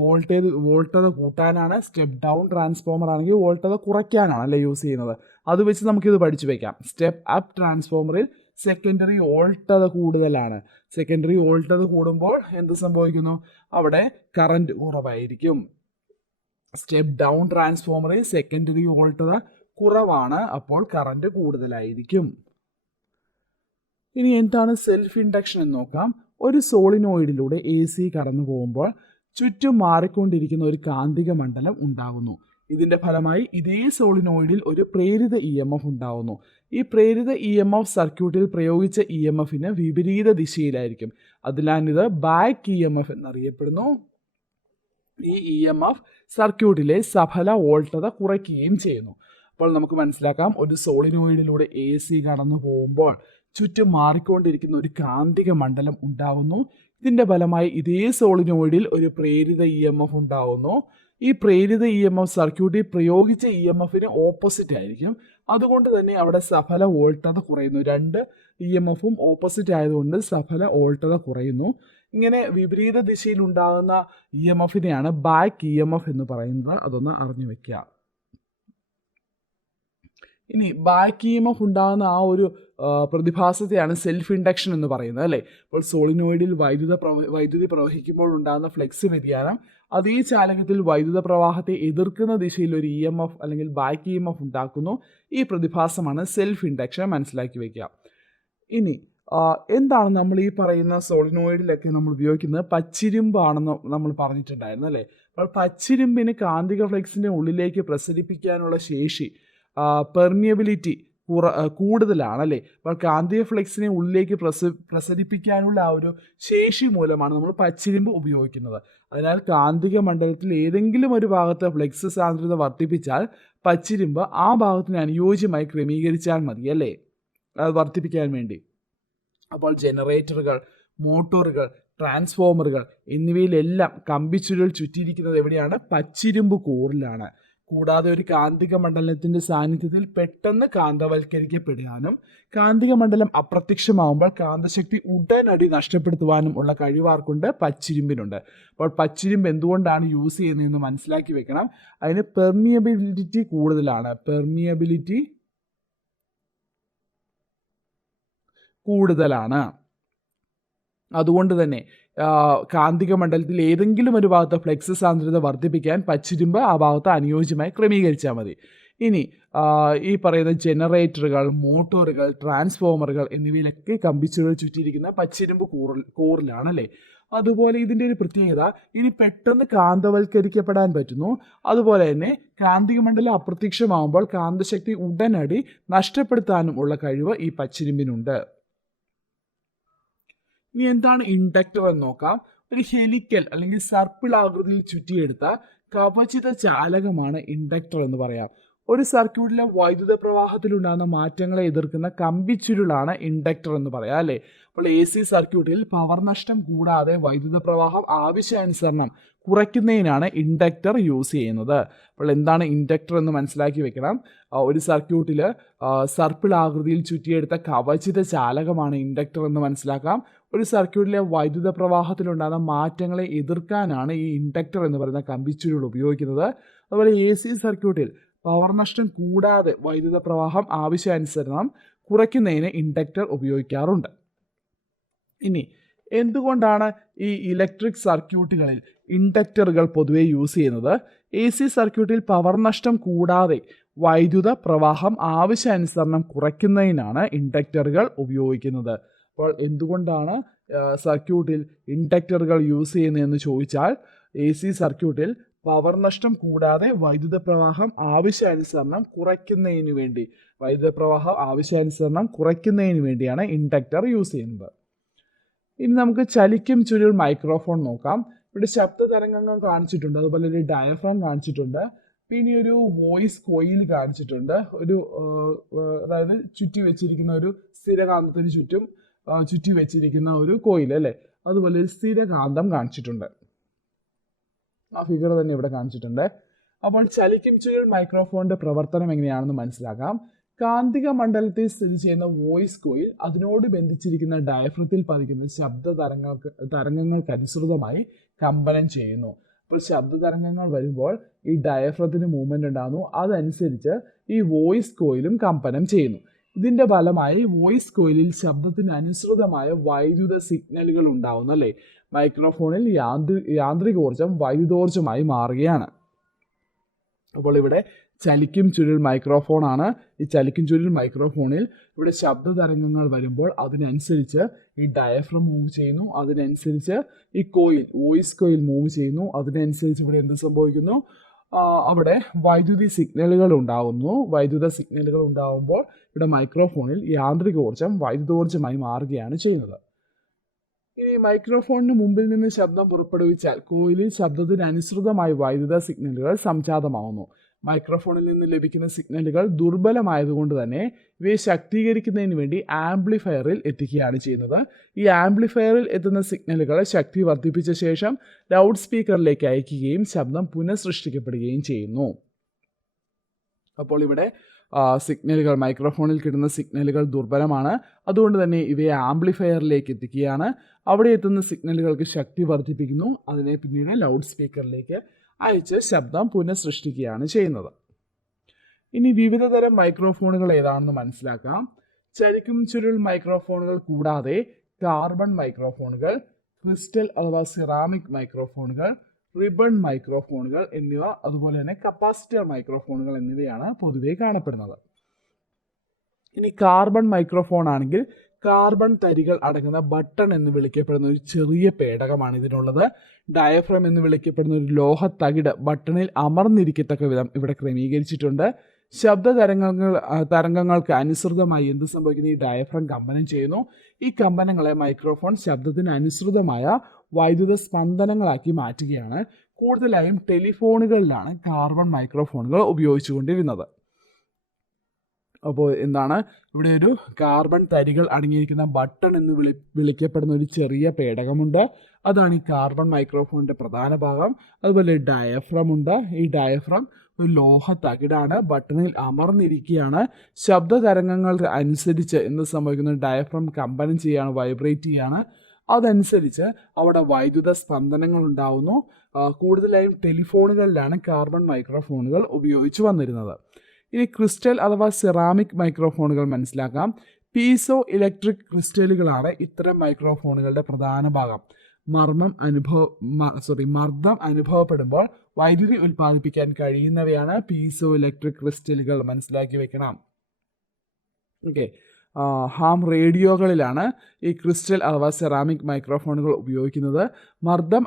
വോൾട്ടേജ് കൂട്ടാനാണ്. സ്റ്റെപ്പ് ഡൗൺ ട്രാൻസ്ഫോമർ ആണെങ്കിൽ വോൾട്ടേജ് കുറയ്ക്കാനാണ് അല്ലേ യൂസ് ചെയ്യുന്നത്. അത് വെച്ച് നമുക്കിത് പഠിച്ചു വയ്ക്കാം. സ്റ്റെപ്പ് അപ്പ് ട്രാൻസ്ഫോമറിൽ സെക്കൻഡറി വോൾട്ടേജ് കൂടുതലാണ്. സെക്കൻഡറി വോൾട്ടേജ് കൂടുമ്പോൾ എന്ത് സംഭവിക്കുന്നു? അവിടെ കറൻറ്റ് കുറവായിരിക്കും. സ്റ്റെപ്പ് ഡൗൺ ട്രാൻസ്ഫോമറിൽ സെക്കൻഡറി വോൾട്ടേജ് കുറവാണ്, അപ്പോൾ കറൻറ്റ് കൂടുതലായിരിക്കും. ഇനി എന്താണ് സെൽഫ് ഇൻഡക്ഷൻ എന്ന് നോക്കാം. ഒരു സോളിനോയിഡിലൂടെ എ സി കടന്നു പോകുമ്പോൾ ചുറ്റും മാറിക്കൊണ്ടിരിക്കുന്ന ഒരു കാന്തിക മണ്ഡലം ഉണ്ടാകുന്നു. ഇതിൻ്റെ ഫലമായി ഇതേ സോളിനോയിഡിൽ ഒരു പ്രേരിത ഇ എം എഫ് ഉണ്ടാകുന്നു. ഈ പ്രേരിത ഇ എം എഫ് സർക്യൂട്ടിൽ പ്രയോഗിച്ച ഇ എം എഫിന് വിപരീത ദിശയിലായിരിക്കും. അതിനാൽ ഇത് ബാക്ക് ഇ എം എഫ് എന്നറിയപ്പെടുന്നു. ഈ ഇ എം എഫ് സർക്യൂട്ടിലെ സഫല വോൾട്ടേജ് കുറയ്ക്കുകയും ചെയ്യുന്നു. അപ്പോൾ നമുക്ക് മനസ്സിലാക്കാം, ഒരു സോളിനോയിഡിലൂടെ എ സി കടന്നു പോകുമ്പോൾ ചുറ്റും മാറിക്കൊണ്ടിരിക്കുന്ന ഒരു കാന്തിക മണ്ഡലം ഉണ്ടാകുന്നു. ഇതിൻ്റെ ഫലമായി ഇതേ സോളിനോയിഡിൽ ഒരു പ്രേരിത ഇ എം എഫ് ഉണ്ടാകുന്നു. ഈ പ്രേരിത ഇ എം എഫ് സർക്യൂട്ടിൽ പ്രയോഗിച്ച ഇ എം എഫിന് ഓപ്പോസിറ്റ് ആയിരിക്കും. അതുകൊണ്ട് തന്നെ അവിടെ സഫല വോൾട്ടേജ് കുറയുന്നു. രണ്ട് ഇ എം എഫും ഓപ്പോസിറ്റ് ആയതുകൊണ്ട് സഫല വോൾട്ടേജ് കുറയുന്നു. ഇങ്ങനെ വിപരീത ദിശയിൽ ഉണ്ടാകുന്ന ഇ എം എഫിനെയാണ് ബാക്ക് ഇ എം എഫ് എന്ന് പറയുന്നത്. അതൊന്ന് അറിഞ്ഞു വെക്കുക. ഇനി ബാക്ക് ഇ എം എഫ് ഉണ്ടാകുന്ന ആ ഒരു പ്രതിഭാസത്തെയാണ് സെൽഫ് ഇൻഡക്ഷൻ എന്ന് പറയുന്നത് അല്ലേ. അപ്പോൾ സോളിനോയിഡിൽ വൈദ്യുതി പ്രവഹിക്കുമ്പോൾ ഉണ്ടാകുന്ന ഫ്ലെക്സ് വ്യതിയാനം അതേ ചാലകത്തിൽ വൈദ്യുത പ്രവാഹത്തെ എതിർക്കുന്ന ദിശയിൽ ഒരു ഇ എം എഫ് അല്ലെങ്കിൽ ബാക്ക് ഇ എം എഫ് ഉണ്ടാക്കുന്നു. ഈ പ്രതിഭാസമാണ് സെൽഫ് ഇൻഡക്ഷൻ. മനസ്സിലാക്കി വയ്ക്കുക. ഇനി എന്താണ് നമ്മൾ ഈ പറയുന്ന സോളിനോയിഡിലൊക്കെ നമ്മൾ ഉപയോഗിക്കുന്നത്? പച്ചിരുമ്പാണെന്ന് നമ്മൾ പറഞ്ഞിട്ടുണ്ടായിരുന്നു അല്ലേ. അപ്പോൾ പച്ചിരുമ്പിന് കാന്തിക ഫ്ലെക്സിൻ്റെ ഉള്ളിലേക്ക് പ്രസരിപ്പിക്കാനുള്ള ശേഷി, പെർമിയബിലിറ്റി കൂടുതലാണ് അല്ലേ. അപ്പോൾ കാന്തിക ഫ്ലെക്സിനെ ഉള്ളിലേക്ക് പ്രസരിപ്പിക്കാനുള്ള ആ ഒരു ശേഷി മൂലമാണ് നമ്മൾ പച്ചിരുമ്പ് ഉപയോഗിക്കുന്നത്. അതിനാൽ കാന്തിക മണ്ഡലത്തിൽ ഏതെങ്കിലും ഒരു ഭാഗത്ത് ഫ്ലെക്സ് സാന്ദ്രത വർദ്ധിപ്പിച്ചാൽ പച്ചിരുമ്പ് ആ ഭാഗത്തിന് അനുയോജ്യമായി ക്രമീകരിച്ചാൽ മതി അല്ലേ, അത് വർദ്ധിപ്പിക്കാൻ വേണ്ടി. അപ്പോൾ ജനറേറ്ററുകൾ, മോട്ടോറുകൾ, ട്രാൻസ്ഫോമറുകൾ എന്നിവയിലെല്ലാം കമ്പിച്ചുരുൾ ചുറ്റിയിരിക്കുന്നത് എവിടെയാണ്? പച്ചിരുമ്പ് കോറിലാണ്. കൂടാതെ ഒരു കാന്തിക മണ്ഡലത്തിൻ്റെ സാന്നിധ്യത്തിൽ പെട്ടെന്ന് കാന്തവൽക്കരിക്കപ്പെടാനും കാന്തിക മണ്ഡലം അപ്രത്യക്ഷമാകുമ്പോൾ കാന്തശക്തി ഉടനടി നഷ്ടപ്പെടുത്തുവാനും ഉള്ള കഴിവാർക്കുണ്ട്? പച്ചിരുമ്പിനുണ്ട്. അപ്പോൾ പച്ചിരുമ്പ് എന്തുകൊണ്ടാണ് യൂസ് ചെയ്യുന്നതെന്ന് മനസ്സിലാക്കി വെക്കണം. അതിന് പെർമിയബിലിറ്റി കൂടുതലാണ്. പെർമിയബിലിറ്റി കൂടുതലാണ്. അതുകൊണ്ട് തന്നെ കാന്തിക മണ്ഡലത്തിൽ ഏതെങ്കിലും ഒരു ഭാഗത്ത് ഫ്ലെക്സ് സാന്ദ്രത വർദ്ധിപ്പിക്കാൻ പച്ചിരുമ്പ് ആ ഭാഗത്ത് അനുയോജ്യമായി ക്രമീകരിച്ചാൽ മതി. ഇനി ഈ പറയുന്ന ജനറേറ്ററുകൾ, മോട്ടോറുകൾ, ട്രാൻസ്ഫോമറുകൾ എന്നിവയിലൊക്കെ കമ്പിച്ചുരുൾ ചുറ്റിയിരിക്കുന്ന പച്ചിരുമ്പ് കോറിലാണ് അല്ലേ. അതുപോലെ ഇതിൻ്റെ ഒരു പ്രത്യേകത, ഇനി പെട്ടെന്ന് കാന്തവൽക്കരിക്കപ്പെടാൻ പറ്റുന്നു. അതുപോലെ തന്നെ കാന്തിക മണ്ഡലം അപ്രത്യക്ഷമാകുമ്പോൾ കാന്തശക്തി ഉടനടി നഷ്ടപ്പെടുത്താനും ഉള്ള കഴിവ് ഈ പച്ചിരുമ്പിനുണ്ട്. ഇനി എന്താണ് ഇൻഡക്ടർ എന്ന് നോക്കാം. ഒരു ഹെലിക്കൽ അല്ലെങ്കിൽ സർപ്പിൾ ആകൃതിയിൽ ചുറ്റിയെടുത്ത കവചിത ചാലകമാണ് ഇൻഡക്ടർ എന്ന് പറയാം. ഒരു സർക്യൂട്ടിലെ വൈദ്യുത പ്രവാഹത്തിലുണ്ടാകുന്ന മാറ്റങ്ങളെ എതിർക്കുന്ന കമ്പിച്ചുരുളാണ് ഇൻഡക്ടർ എന്ന് പറയാം അല്ലേ. അപ്പോൾ എ സി സർക്യൂട്ടിൽ പവർ നഷ്ടം കൂടാതെ വൈദ്യുത പ്രവാഹം ആവശ്യാനുസരണം കുറയ്ക്കുന്നതിനാണ് ഇൻഡക്ടർ യൂസ് ചെയ്യുന്നത്. അപ്പോൾ എന്താണ് ഇൻഡക്ടർ എന്ന് മനസ്സിലാക്കി വെക്കണം. ഒരു സർക്യൂട്ടിൽ സർപ്പിൾ ആകൃതിയിൽ ചുറ്റിയെടുത്ത കവചിത ചാലകമാണ് ഇൻഡക്ടർ എന്ന് മനസ്സിലാക്കാം. ഒരു സർക്യൂട്ടിലെ വൈദ്യുത പ്രവാഹത്തിലുണ്ടാകുന്ന മാറ്റങ്ങളെ എതിർക്കാനാണ് ഈ ഇൻഡക്ടർ എന്ന് പറയുന്ന കമ്പിച്ചുരുൾ ഉപയോഗിക്കുന്നത്. അതുപോലെ എ സി സർക്യൂട്ടിൽ പവർ നഷ്ടം കൂടാതെ വൈദ്യുത പ്രവാഹം ആവശ്യാനുസരണം കുറയ്ക്കുന്നതിന് ഇൻഡക്ടർ ഉപയോഗിക്കാറുണ്ട്. ഇനി എന്തുകൊണ്ടാണ് ഈ ഇലക്ട്രിക് സർക്യൂട്ടുകളിൽ ഇൻഡക്ടറുകൾ പൊതുവെ യൂസ് ചെയ്യുന്നത്? എ സി സർക്യൂട്ടിൽ പവർ നഷ്ടം കൂടാതെ വൈദ്യുത പ്രവാഹം ആവശ്യാനുസരണം കുറയ്ക്കുന്നതിനാണ് ഇൻഡക്ടറുകൾ ഉപയോഗിക്കുന്നത്. അപ്പോൾ എന്തുകൊണ്ടാണ് സർക്യൂട്ടിൽ ഇൻഡക്ടറുകൾ യൂസ് ചെയ്യുന്നതെന്ന് ചോദിച്ചാൽ AC സർക്യൂട്ടിൽ പവർ നഷ്ടം കൂടാതെ വൈദ്യുത പ്രവാഹം ആവശ്യാനുസരണം കുറയ്ക്കുന്നതിന് വേണ്ടിയാണ് ഇൻഡക്ടർ യൂസ് ചെയ്യുന്നത്. ഇനി നമുക്ക് ചലിക്കും ചുരുൾ മൈക്രോഫോൺ നോക്കാം. ഇവിടെ ശബ്ദ തരംഗങ്ങൾ കാണിച്ചിട്ടുണ്ട്, അതുപോലെ ഒരു ഡയഫ്രം കാണിച്ചിട്ടുണ്ട്, പിന്നെ ഒരു വോയിസ് കോയിൽ കാണിച്ചിട്ടുണ്ട്. അതായത് ചുറ്റി വെച്ചിരിക്കുന്ന ഒരു സ്ഥിരകാന്തത്തിന് ചുറ്റും ചുറ്റി വെച്ചിരിക്കുന്ന ഒരു കോയിൽ അല്ലേ, അതുപോലെ ഒരു സ്ഥിരകാന്തം കാണിച്ചിട്ടുണ്ട്. ആ ഫിഗർ തന്നെ ഇവിടെ കാണിച്ചിട്ടുണ്ട്. അപ്പോൾ ചലിക്കും ചുരുൾ മൈക്രോഫോണിന്റെ പ്രവർത്തനം എങ്ങനെയാണെന്ന് മനസ്സിലാക്കാം. കാന്തിക മണ്ഡലത്തിൽ സ്ഥിതി ചെയ്യുന്ന വോയിസ് കോയിൽ അതിനോട് ബന്ധിച്ചിരിക്കുന്ന ഡയഫ്രത്തിൽ പതിക്കുന്ന ശബ്ദ തരംഗങ്ങൾക്ക് അനുസൃതമായി കമ്പനം ചെയ്യുന്നു. അപ്പോൾ ശബ്ദ തരംഗങ്ങൾ വരുമ്പോൾ ഈ ഡയഫ്രത്തിന് മൂവ്മെന്റ് ഉണ്ടാകുന്നു, അതനുസരിച്ച് ഈ വോയിസ് കോയിലും കമ്പനം ചെയ്യുന്നു. ഇതിന്റെ ഫലമായി വോയിസ് കോയിലിൽ ശബ്ദത്തിന് അനുസൃതമായ വൈദ്യുത സിഗ്നലുകൾ ഉണ്ടാവുന്നു അല്ലേ. മൈക്രോഫോണിൽ യാന്ത്രികോർജം വൈദ്യുതോർജമായി മാറുകയാണ്. അപ്പോൾ ഇവിടെ ചലിക്കും ചുരുൾ മൈക്രോഫോൺ ആണ്. ഈ ചലിക്കും ചുരുൾ മൈക്രോഫോണിൽ ഇവിടെ ശബ്ദ തരംഗങ്ങൾ വരുമ്പോൾ അതിനനുസരിച്ച് ഈ ഡയഫ്രം മൂവ് ചെയ്യുന്നു, അതിനനുസരിച്ച് ഈ വോയിസ് കോയിൽ മൂവ് ചെയ്യുന്നു, അതിനനുസരിച്ച് ഇവിടെ എന്ത് സംഭവിക്കുന്നു, അവിടെ വൈദ്യുത സിഗ്നലുകൾ ഉണ്ടാകുമ്പോൾ ഇവിടെ മൈക്രോഫോണിൽ യാന്ത്രികോർജം വൈദ്യുതോർജമായി മാറുകയാണ് ചെയ്യുന്നത്. ഇനി മൈക്രോഫോണിന് മുമ്പിൽ നിന്ന് ശബ്ദം പുറപ്പെടുവിച്ചാൽ കോയിലിൽ ശബ്ദത്തിന് അനുസൃതമായി വൈദ്യുത സിഗ്നലുകൾ സംജാതമാവുന്നു. മൈക്രോഫോണിൽ നിന്ന് ലഭിക്കുന്ന സിഗ്നലുകൾ ദുർബലമായതുകൊണ്ട് തന്നെ ഇവയെ ശക്തീകരിക്കുന്നതിന് വേണ്ടി ആംപ്ലിഫയറിൽ എത്തിക്കുകയാണ് ചെയ്യുന്നത്. ഈ ആംപ്ലിഫയറിൽ എത്തുന്ന സിഗ്നലുകളെ ശക്തി വർദ്ധിപ്പിച്ച ശേഷം ലൗഡ് സ്പീക്കറിലേക്ക് അയക്കുകയും ശബ്ദം പുനഃസൃഷ്ടിക്കപ്പെടുകയും ചെയ്യുന്നു. അപ്പോൾ ഇവിടെ മൈക്രോഫോണിൽ കിട്ടുന്ന സിഗ്നലുകൾ ദുർബലമാണ്, അതുകൊണ്ട് തന്നെ ഇവയെ ആംപ്ലിഫയറിലേക്ക് എത്തിക്കുകയാണ്. അവിടെ എത്തുന്ന സിഗ്നലുകൾക്ക് ശക്തി വർദ്ധിപ്പിക്കുന്നു, അതിനെ പിന്നീട് ലൗഡ് സ്പീക്കറിലേക്ക് അയച്ച് ശബ്ദം പുനഃസൃഷ്ടിക്കുകയാണ് ചെയ്യുന്നത്. ഇനി വിവിധ തരം മൈക്രോഫോണുകൾ ഏതാണെന്ന് മനസ്സിലാക്കാം. ചലിക്കും ചുരുൾ മൈക്രോഫോണുകൾ കൂടാതെ കാർബൺ മൈക്രോഫോണുകൾ, ക്രിസ്റ്റൽ അഥവാ സിറാമിക് മൈക്രോഫോണുകൾ, റിബൺ മൈക്രോഫോണുകൾ എന്നിവ, അതുപോലെ തന്നെ കപ്പാസിറ്റർ മൈക്രോഫോണുകൾ എന്നിവയാണ് പൊതുവെ കാണപ്പെടുന്നത്. ഇനി കാർബൺ മൈക്രോഫോൺ ആണെങ്കിൽ കാർബൺ തരികൾ അടങ്ങുന്ന ബട്ടൺ എന്ന് വിളിക്കപ്പെടുന്ന ഒരു ചെറിയ പേടകമാണ് ഇതിനുള്ളത്. ഡയഫ്രം എന്ന് വിളിക്കപ്പെടുന്ന ഒരു ലോഹ തകിട് ബട്ടണിൽ അമർന്നിരിക്കത്തക്ക വിധം ഇവിടെ ക്രമീകരിച്ചിട്ടുണ്ട്. ശബ്ദ തരംഗങ്ങൾക്ക് അനുസൃതമായി എന്ത് സംഭവിക്കുന്നു, ഈ ഡയഫ്രം കമ്പനം ചെയ്യുന്നു. ഈ കമ്പനങ്ങളെ മൈക്രോഫോൺ ശബ്ദത്തിന് അനുസൃതമായ വൈദ്യുത സ്പന്ദനങ്ങളാക്കി മാറ്റുകയാണ്. കൂടുതലായും ടെലിഫോണുകളിലാണ് കാർബൺ മൈക്രോഫോണുകൾ ഉപയോഗിച്ചുകൊണ്ടിരുന്നത്. അപ്പോൾ എന്താണ്, ഇവിടെ ഒരു കാർബൺ തരികൾ അടങ്ങിയിരിക്കുന്ന ബട്ടൺ എന്ന് വിളിക്കപ്പെടുന്ന ഒരു ചെറിയ പേടകമുണ്ട്. അതാണ് ഈ കാർബൺ മൈക്രോഫോണിന്റെ പ്രധാന ഭാഗം. അതുപോലെ ഡയഫ്രം ഉണ്ട്. ഈ ഡയഫ്രം ഒരു ലോഹ തകിടാണ്, ബട്ടണിൽ അമർന്നിരിക്കുകയാണ്. ശബ്ദ തരംഗങ്ങൾക്ക് അനുസരിച്ച് എന്ത് സംഭവിക്കുന്നു, ഡയഫ്രം കമ്പനം ചെയ്യാണ്, വൈബ്രേറ്റ് ചെയ്യാണ്. അതനുസരിച്ച് അവിടെ വൈദ്യുത സ്പന്ദനങ്ങൾ ഉണ്ടാവുന്നു. കൂടുതലായും ടെലിഫോണുകളിലാണ് കാർബൺ മൈക്രോഫോണുകൾ ഉപയോഗിച്ചു വന്നിരുന്നത്. ഇനി ക്രിസ്റ്റൽ അഥവാ സെറാമിക് മൈക്രോഫോണുകൾ മനസ്സിലാക്കാം. പീസോ ഇലക്ട്രിക് ക്രിസ്റ്റലുകളാണ് ഇത്തരം മൈക്രോഫോണുകളുടെ പ്രധാന ഭാഗം. മർദ്ദം അനുഭവപ്പെടുമ്പോൾ വൈദ്യുതി ഉൽപ്പാദിപ്പിക്കാൻ കഴിയുന്നവയാണ് പീസോ ഇലക്ട്രിക് ക്രിസ്റ്റലുകൾ, മനസ്സിലാക്കി വെക്കണം. ഓക്കെ, ഹാം റേഡിയോകളിലാണ് ഈ ക്രിസ്റ്റൽ അഥവാ സെറാമിക് മൈക്രോഫോണുകൾ ഉപയോഗിക്കുന്നത്. മർദ്ദം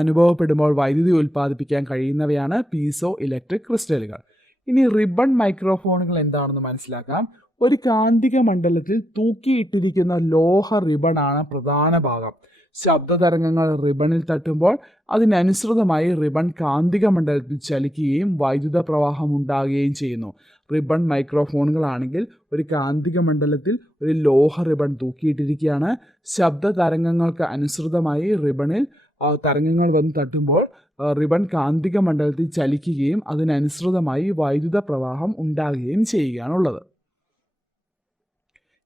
അനുഭവപ്പെടുമ്പോൾ വൈദ്യുതി ഉൽപ്പാദിപ്പിക്കാൻ കഴിയുന്നവയാണ് പീസോ ഇലക്ട്രിക് ക്രിസ്റ്റലുകൾ. ഇനി റിബൺ മൈക്രോഫോണുകൾ എന്താണെന്ന് മനസ്സിലാക്കാം. ഒരു കാന്തിക മണ്ഡലത്തിൽ തൂക്കിയിട്ടിരിക്കുന്ന ലോഹ റിബൺ ആണ് പ്രധാന ഭാഗം. ശബ്ദ തരംഗങ്ങൾ റിബണിൽ തട്ടുമ്പോൾ അതിനനുസൃതമായി റിബൺ കാന്തിക മണ്ഡലത്തിൽ ചലിക്കുകയും വൈദ്യുത പ്രവാഹം ഉണ്ടാകുകയും ചെയ്യുന്നു. റിബൺ മൈക്രോഫോണുകളാണെങ്കിൽ ഒരു കാന്തിക മണ്ഡലത്തിൽ ഒരു ലോഹ റിബൺ തൂക്കിയിട്ടിരിക്കുകയാണ്. ശബ്ദ തരംഗങ്ങൾക്ക് അനുസൃതമായി റിബണിൽ തരംഗങ്ങൾ വന്ന് തട്ടുമ്പോൾ റിബൺ കാന്തിക മണ്ഡലത്തിൽ ചലിക്കുകയും അതിനനുസൃതമായി വൈദ്യുത പ്രവാഹം ഉണ്ടാകുകയും ചെയ്യുകയാണുള്ളത്.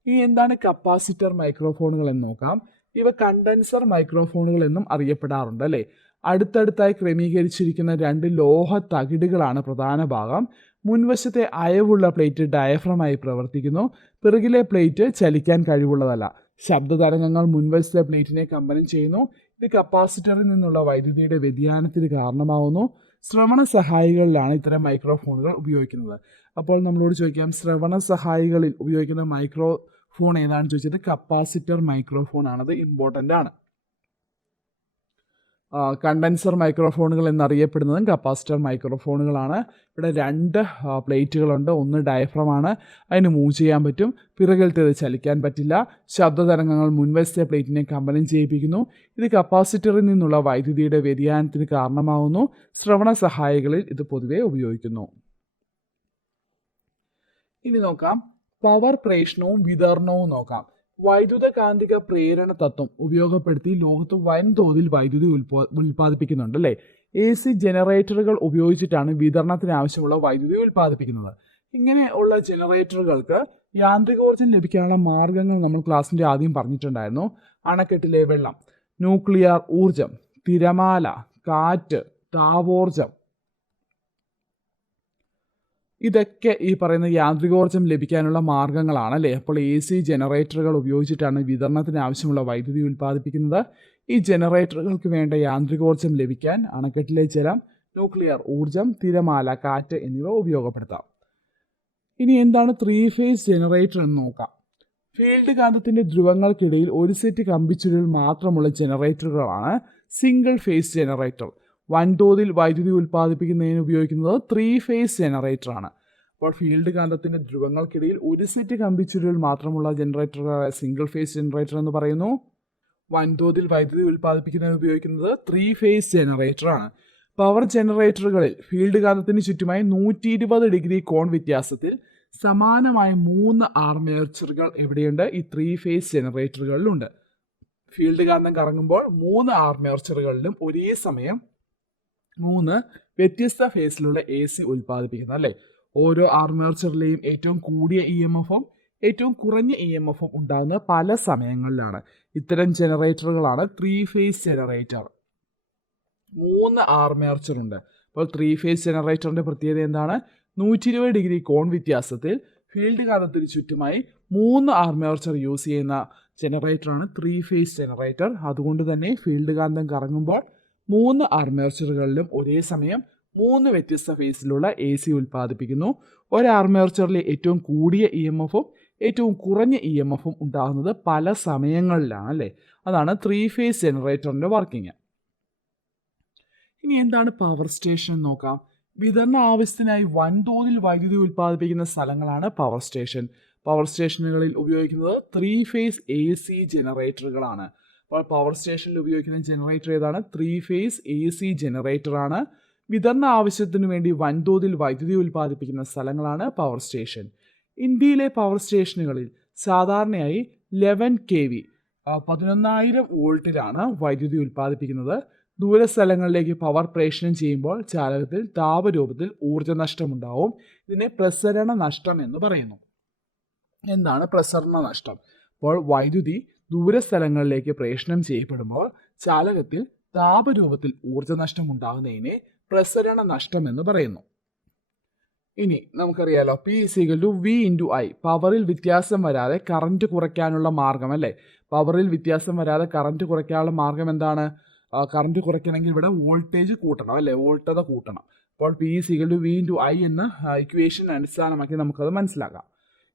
ഇനി എന്താണ് കപ്പാസിറ്റർ മൈക്രോഫോണുകൾ എന്ന് നോക്കാം. ഇവ കണ്ടൻസർ മൈക്രോഫോണുകൾ എന്നും അറിയപ്പെടാറുണ്ട് അല്ലേ. അടുത്തടുത്തായി ക്രമീകരിച്ചിരിക്കുന്ന രണ്ട് ലോഹ തകിടുകളാണ് പ്രധാന ഭാഗം. മുൻവശത്തെ അയവുള്ള പ്ലേറ്റ് ഡയഫ്രമായി പ്രവർത്തിക്കുന്നു. പിറകിലെ പ്ലേറ്റ് ചലിക്കാൻ കഴിവുള്ളതല്ല. ശബ്ദ തരംഗങ്ങൾ മുൻവശത്തെ പ്ലേറ്റിനെ കമ്പനം ചെയ്യുന്നു. ഇത് കപ്പാസിറ്ററിൽ നിന്നുള്ള വൈദ്യുതിയുടെ വ്യതിയാനത്തിന് കാരണമാവുന്നു. ശ്രവണ സഹായികളിലാണ് ഇത്തരം മൈക്രോഫോണുകൾ ഉപയോഗിക്കുന്നത്. അപ്പോൾ നമ്മളോട് ചോദിക്കാം, ശ്രവണ സഹായികളിൽ ഉപയോഗിക്കുന്ന മൈക്രോഫോണുകൾ ഫോൺ ഏതാണെന്ന് ചോദിച്ചത് കപ്പാസിറ്റർ മൈക്രോഫോൺ ആണത്, ഇമ്പോർട്ടൻ്റ് ആണ്. കണ്ടൻസർ മൈക്രോഫോണുകൾ എന്നറിയപ്പെടുന്നതും കപ്പാസിറ്റർ മൈക്രോഫോണുകളാണ്. ഇവിടെ 2 പ്ലേറ്റുകളുണ്ട്. ഒന്ന് ഡയഫ്രമാണ്, അതിന് മൂവ് ചെയ്യാൻ പറ്റും. പിറകിലത്തേത് ചലിക്കാൻ പറ്റില്ല. ശബ്ദതരംഗങ്ങൾ മുൻവശത്തെ പ്ലേറ്റിനെ കമ്പനം ചെയ്യിപ്പിക്കുന്നു. ഇത് കപ്പാസിറ്ററിൽ നിന്നുള്ള വൈദ്യുതിയുടെ വ്യതിയാനത്തിന് കാരണമാവുന്നു. ശ്രവണ സഹായികളിൽ ഇത് പൊതുവെ ഉപയോഗിക്കുന്നു. ഇനി നോക്കാം പവർ പ്രേഷണവും വിതരണവും നോക്കാം. വൈദ്യുത കാന്തിക പ്രേരണ തത്വം ഉപയോഗപ്പെടുത്തി ലോകത്ത് വൻതോതിൽ വൈദ്യുതി ഉൽപ്പാദിപ്പിക്കുന്നുണ്ട് അല്ലേ. AC ജനറേറ്ററുകൾ ഉപയോഗിച്ചിട്ടാണ് വിതരണത്തിന് ആവശ്യമുള്ള വൈദ്യുതി ഉൽപ്പാദിപ്പിക്കുന്നത്. ഇങ്ങനെ ഉള്ള ജനറേറ്ററുകൾക്ക് യാന്ത്രികോർജ്ജം ലഭിക്കാനുള്ള മാർഗങ്ങൾ നമ്മൾ ക്ലാസ്സിൻ്റെ ആദ്യം പറഞ്ഞിട്ടുണ്ടായിരുന്നു. അണക്കെട്ടിലെ വെള്ളം, ന്യൂക്ലിയർ ഊർജം, തിരമാല, കാറ്റ്, താപോർജം, ഇതൊക്കെ ഈ പറയുന്ന യാന്ത്രികോർജ്ജം ലഭിക്കാനുള്ള മാർഗങ്ങളാണ് അല്ലേ. അപ്പോൾ AC ജനറേറ്ററുകൾ ഉപയോഗിച്ചിട്ടാണ് വിതരണത്തിന് ആവശ്യമുള്ള വൈദ്യുതി ഉൽപ്പാദിപ്പിക്കുന്നത്. ഈ ജനറേറ്ററുകൾക്ക് വേണ്ട യാന്ത്രികോർജ്ജം ലഭിക്കാൻ അണക്കെട്ടിലെ ജലം, ന്യൂക്ലിയർ ഊർജം, തിരമാല, കാറ്റ് എന്നിവ ഉപയോഗപ്പെടുത്താം. ഇനി എന്താണ് 3 ഫേസ് ജനറേറ്റർ എന്ന് നോക്കാം. ഫീൽഡ് കാന്തത്തിൻ്റെ ധ്രുവങ്ങൾക്കിടയിൽ ഒരു സെറ്റ് കമ്പിച്ചുരുൾ മാത്രമുള്ള ജനറേറ്ററുകളാണ് സിംഗിൾ ഫേസ് ജനറേറ്റർ. വൻതോതിൽ വൈദ്യുതി ഉൽപ്പാദിപ്പിക്കുന്നതിന് ഉപയോഗിക്കുന്നത് 3 ഫേസ് ജനറേറ്ററാണ്. അപ്പോൾ ഫീൽഡ് കാന്തത്തിൻ്റെ ധ്രുവങ്ങൾക്കിടയിൽ ഒരു സെറ്റ് കമ്പിച്ചുരുൾ മാത്രമുള്ള ജനറേറ്ററുകളെ സിംഗിൾ ഫേസ് ജനറേറ്റർ എന്ന് പറയുന്നു. വൻതോതിൽ വൈദ്യുതി ഉൽപ്പാദിപ്പിക്കുന്നതിന് ഉപയോഗിക്കുന്നത് 3 ഫേസ് ജനറേറ്ററാണ്. പവർ ജനറേറ്ററുകളിൽ ഫീൽഡ് കാന്തത്തിന് ചുറ്റുമായി 120 ഡിഗ്രി കോൺ വ്യത്യാസത്തിൽ സമാനമായ 3 ആർമേച്ചറുകൾ എവിടെയുണ്ട്? ഈ 3 ഫേസ് ജനറേറ്ററുകളിലുണ്ട്. ഫീൽഡ് കാന്തം കറങ്ങുമ്പോൾ 3 ആർമേച്ചറുകളിലും ഒരേ സമയം 3 വ്യത്യസ്ത ഫേസിലുള്ള AC ഉൽപ്പാദിപ്പിക്കുന്നു അല്ലേ. ഓരോ ആർമേച്ചറിലെയും ഏറ്റവും കൂടിയ EMFും ഏറ്റവും കുറഞ്ഞ EMFും ഉണ്ടാകുന്നത് പല സമയങ്ങളിലാണ്. ഇത്തരം ജനറേറ്ററുകളാണ് 3 ഫേസ് ജനറേറ്റർ. 3 ആർമേച്ചറുണ്ട്. അപ്പോൾ 3 ഫേസ് ജനറേറ്ററിൻ്റെ പ്രത്യേകത എന്താണ്? 120 ഡിഗ്രി കോൺ വ്യത്യാസത്തിൽ ഫീൽഡ് കാന്തത്തിന് ചുറ്റുമായി 3 ആർമേച്ചർ യൂസ് ചെയ്യുന്ന ജനറേറ്ററാണ് 3 ഫേസ് ജനറേറ്റർ. അതുകൊണ്ട് തന്നെ ഫീൽഡ് കാന്തം കറങ്ങുമ്പോൾ 3 ആർമേച്ചറുകളിലും ഒരേ സമയം 3 വ്യത്യസ്ത ഫേസിലുള്ള AC ഉൽപ്പാദിപ്പിക്കുന്നു. ഒരു ആർമേച്ചറിലെ ഏറ്റവും കൂടിയ EMFും ഏറ്റവും കുറഞ്ഞ EMFും ഉണ്ടാകുന്നത് പല സമയങ്ങളിലാണ് അല്ലേ. അതാണ് 3 ഫേസ് ജനറേറ്ററിൻ്റെ വർക്കിംഗ്. ഇനി എന്താണ് പവർ സ്റ്റേഷൻ നോക്കാം. വിതരണ ആവശ്യത്തിനായി വൻതോതിൽ വൈദ്യുതി ഉൽപ്പാദിപ്പിക്കുന്ന സ്ഥലങ്ങളാണ് പവർ സ്റ്റേഷൻ. പവർ സ്റ്റേഷനുകളിൽ ഉപയോഗിക്കുന്നത് 3 ഫേസ് AC ജനറേറ്ററുകളാണ്. അപ്പോൾ പവർ സ്റ്റേഷനിൽ ഉപയോഗിക്കുന്ന ജനറേറ്റർ ഏതാണ്? 3 ഫേസ് AC ജനറേറ്ററാണ്. വിതരണ ആവശ്യത്തിനു വേണ്ടി വൻതോതിൽ വൈദ്യുതി ഉൽപ്പാദിപ്പിക്കുന്ന സ്ഥലങ്ങളാണ് പവർ സ്റ്റേഷൻ. ഇന്ത്യയിലെ പവർ സ്റ്റേഷനുകളിൽ സാധാരണയായി 11 kV 11,000 വോൾട്ടിലാണ് വൈദ്യുതി ഉൽപ്പാദിപ്പിക്കുന്നത്. ദൂരസ്ഥലങ്ങളിലേക്ക് പവർ പ്രേഷണം ചെയ്യുമ്പോൾ ചാലകത്തിൽ താപരൂപത്തിൽ ഊർജ്ജനഷ്ടമുണ്ടാവും. ഇതിനെ പ്രസരണ നഷ്ടം എന്ന് പറയുന്നു. എന്താണ് പ്രസരണ നഷ്ടം? അപ്പോൾ വൈദ്യുതി ദൂരസ്ഥലങ്ങളിലേക്ക് പ്രേഷണം ചെയ്യപ്പെടുമ്പോൾ ചാലകത്തിൽ താപരൂപത്തിൽ ഊർജ്ജനഷ്ടം ഉണ്ടാകുന്നതിനെ പ്രസരണ നഷ്ടം എന്ന് പറയുന്നു. ഇനി നമുക്കറിയാലോ P=V×I. പവറിൽ വ്യത്യാസം വരാതെ കറണ്ട് കുറയ്ക്കാനുള്ള മാർഗം അല്ലേ. പവറിൽ വ്യത്യാസം വരാതെ കറണ്ട് കുറയ്ക്കാനുള്ള മാർഗം എന്താണ്? കറണ്ട് കുറയ്ക്കണമെങ്കിൽ ഇവിടെ വോൾട്ടേജ് കൂട്ടണം അല്ലേ, വോൾട്ടത കൂട്ടണം. അപ്പോൾ P=V×I എന്ന ഇക്വേഷൻ അടിസ്ഥാനമാക്കി നമുക്കത് മനസ്സിലാക്കാം.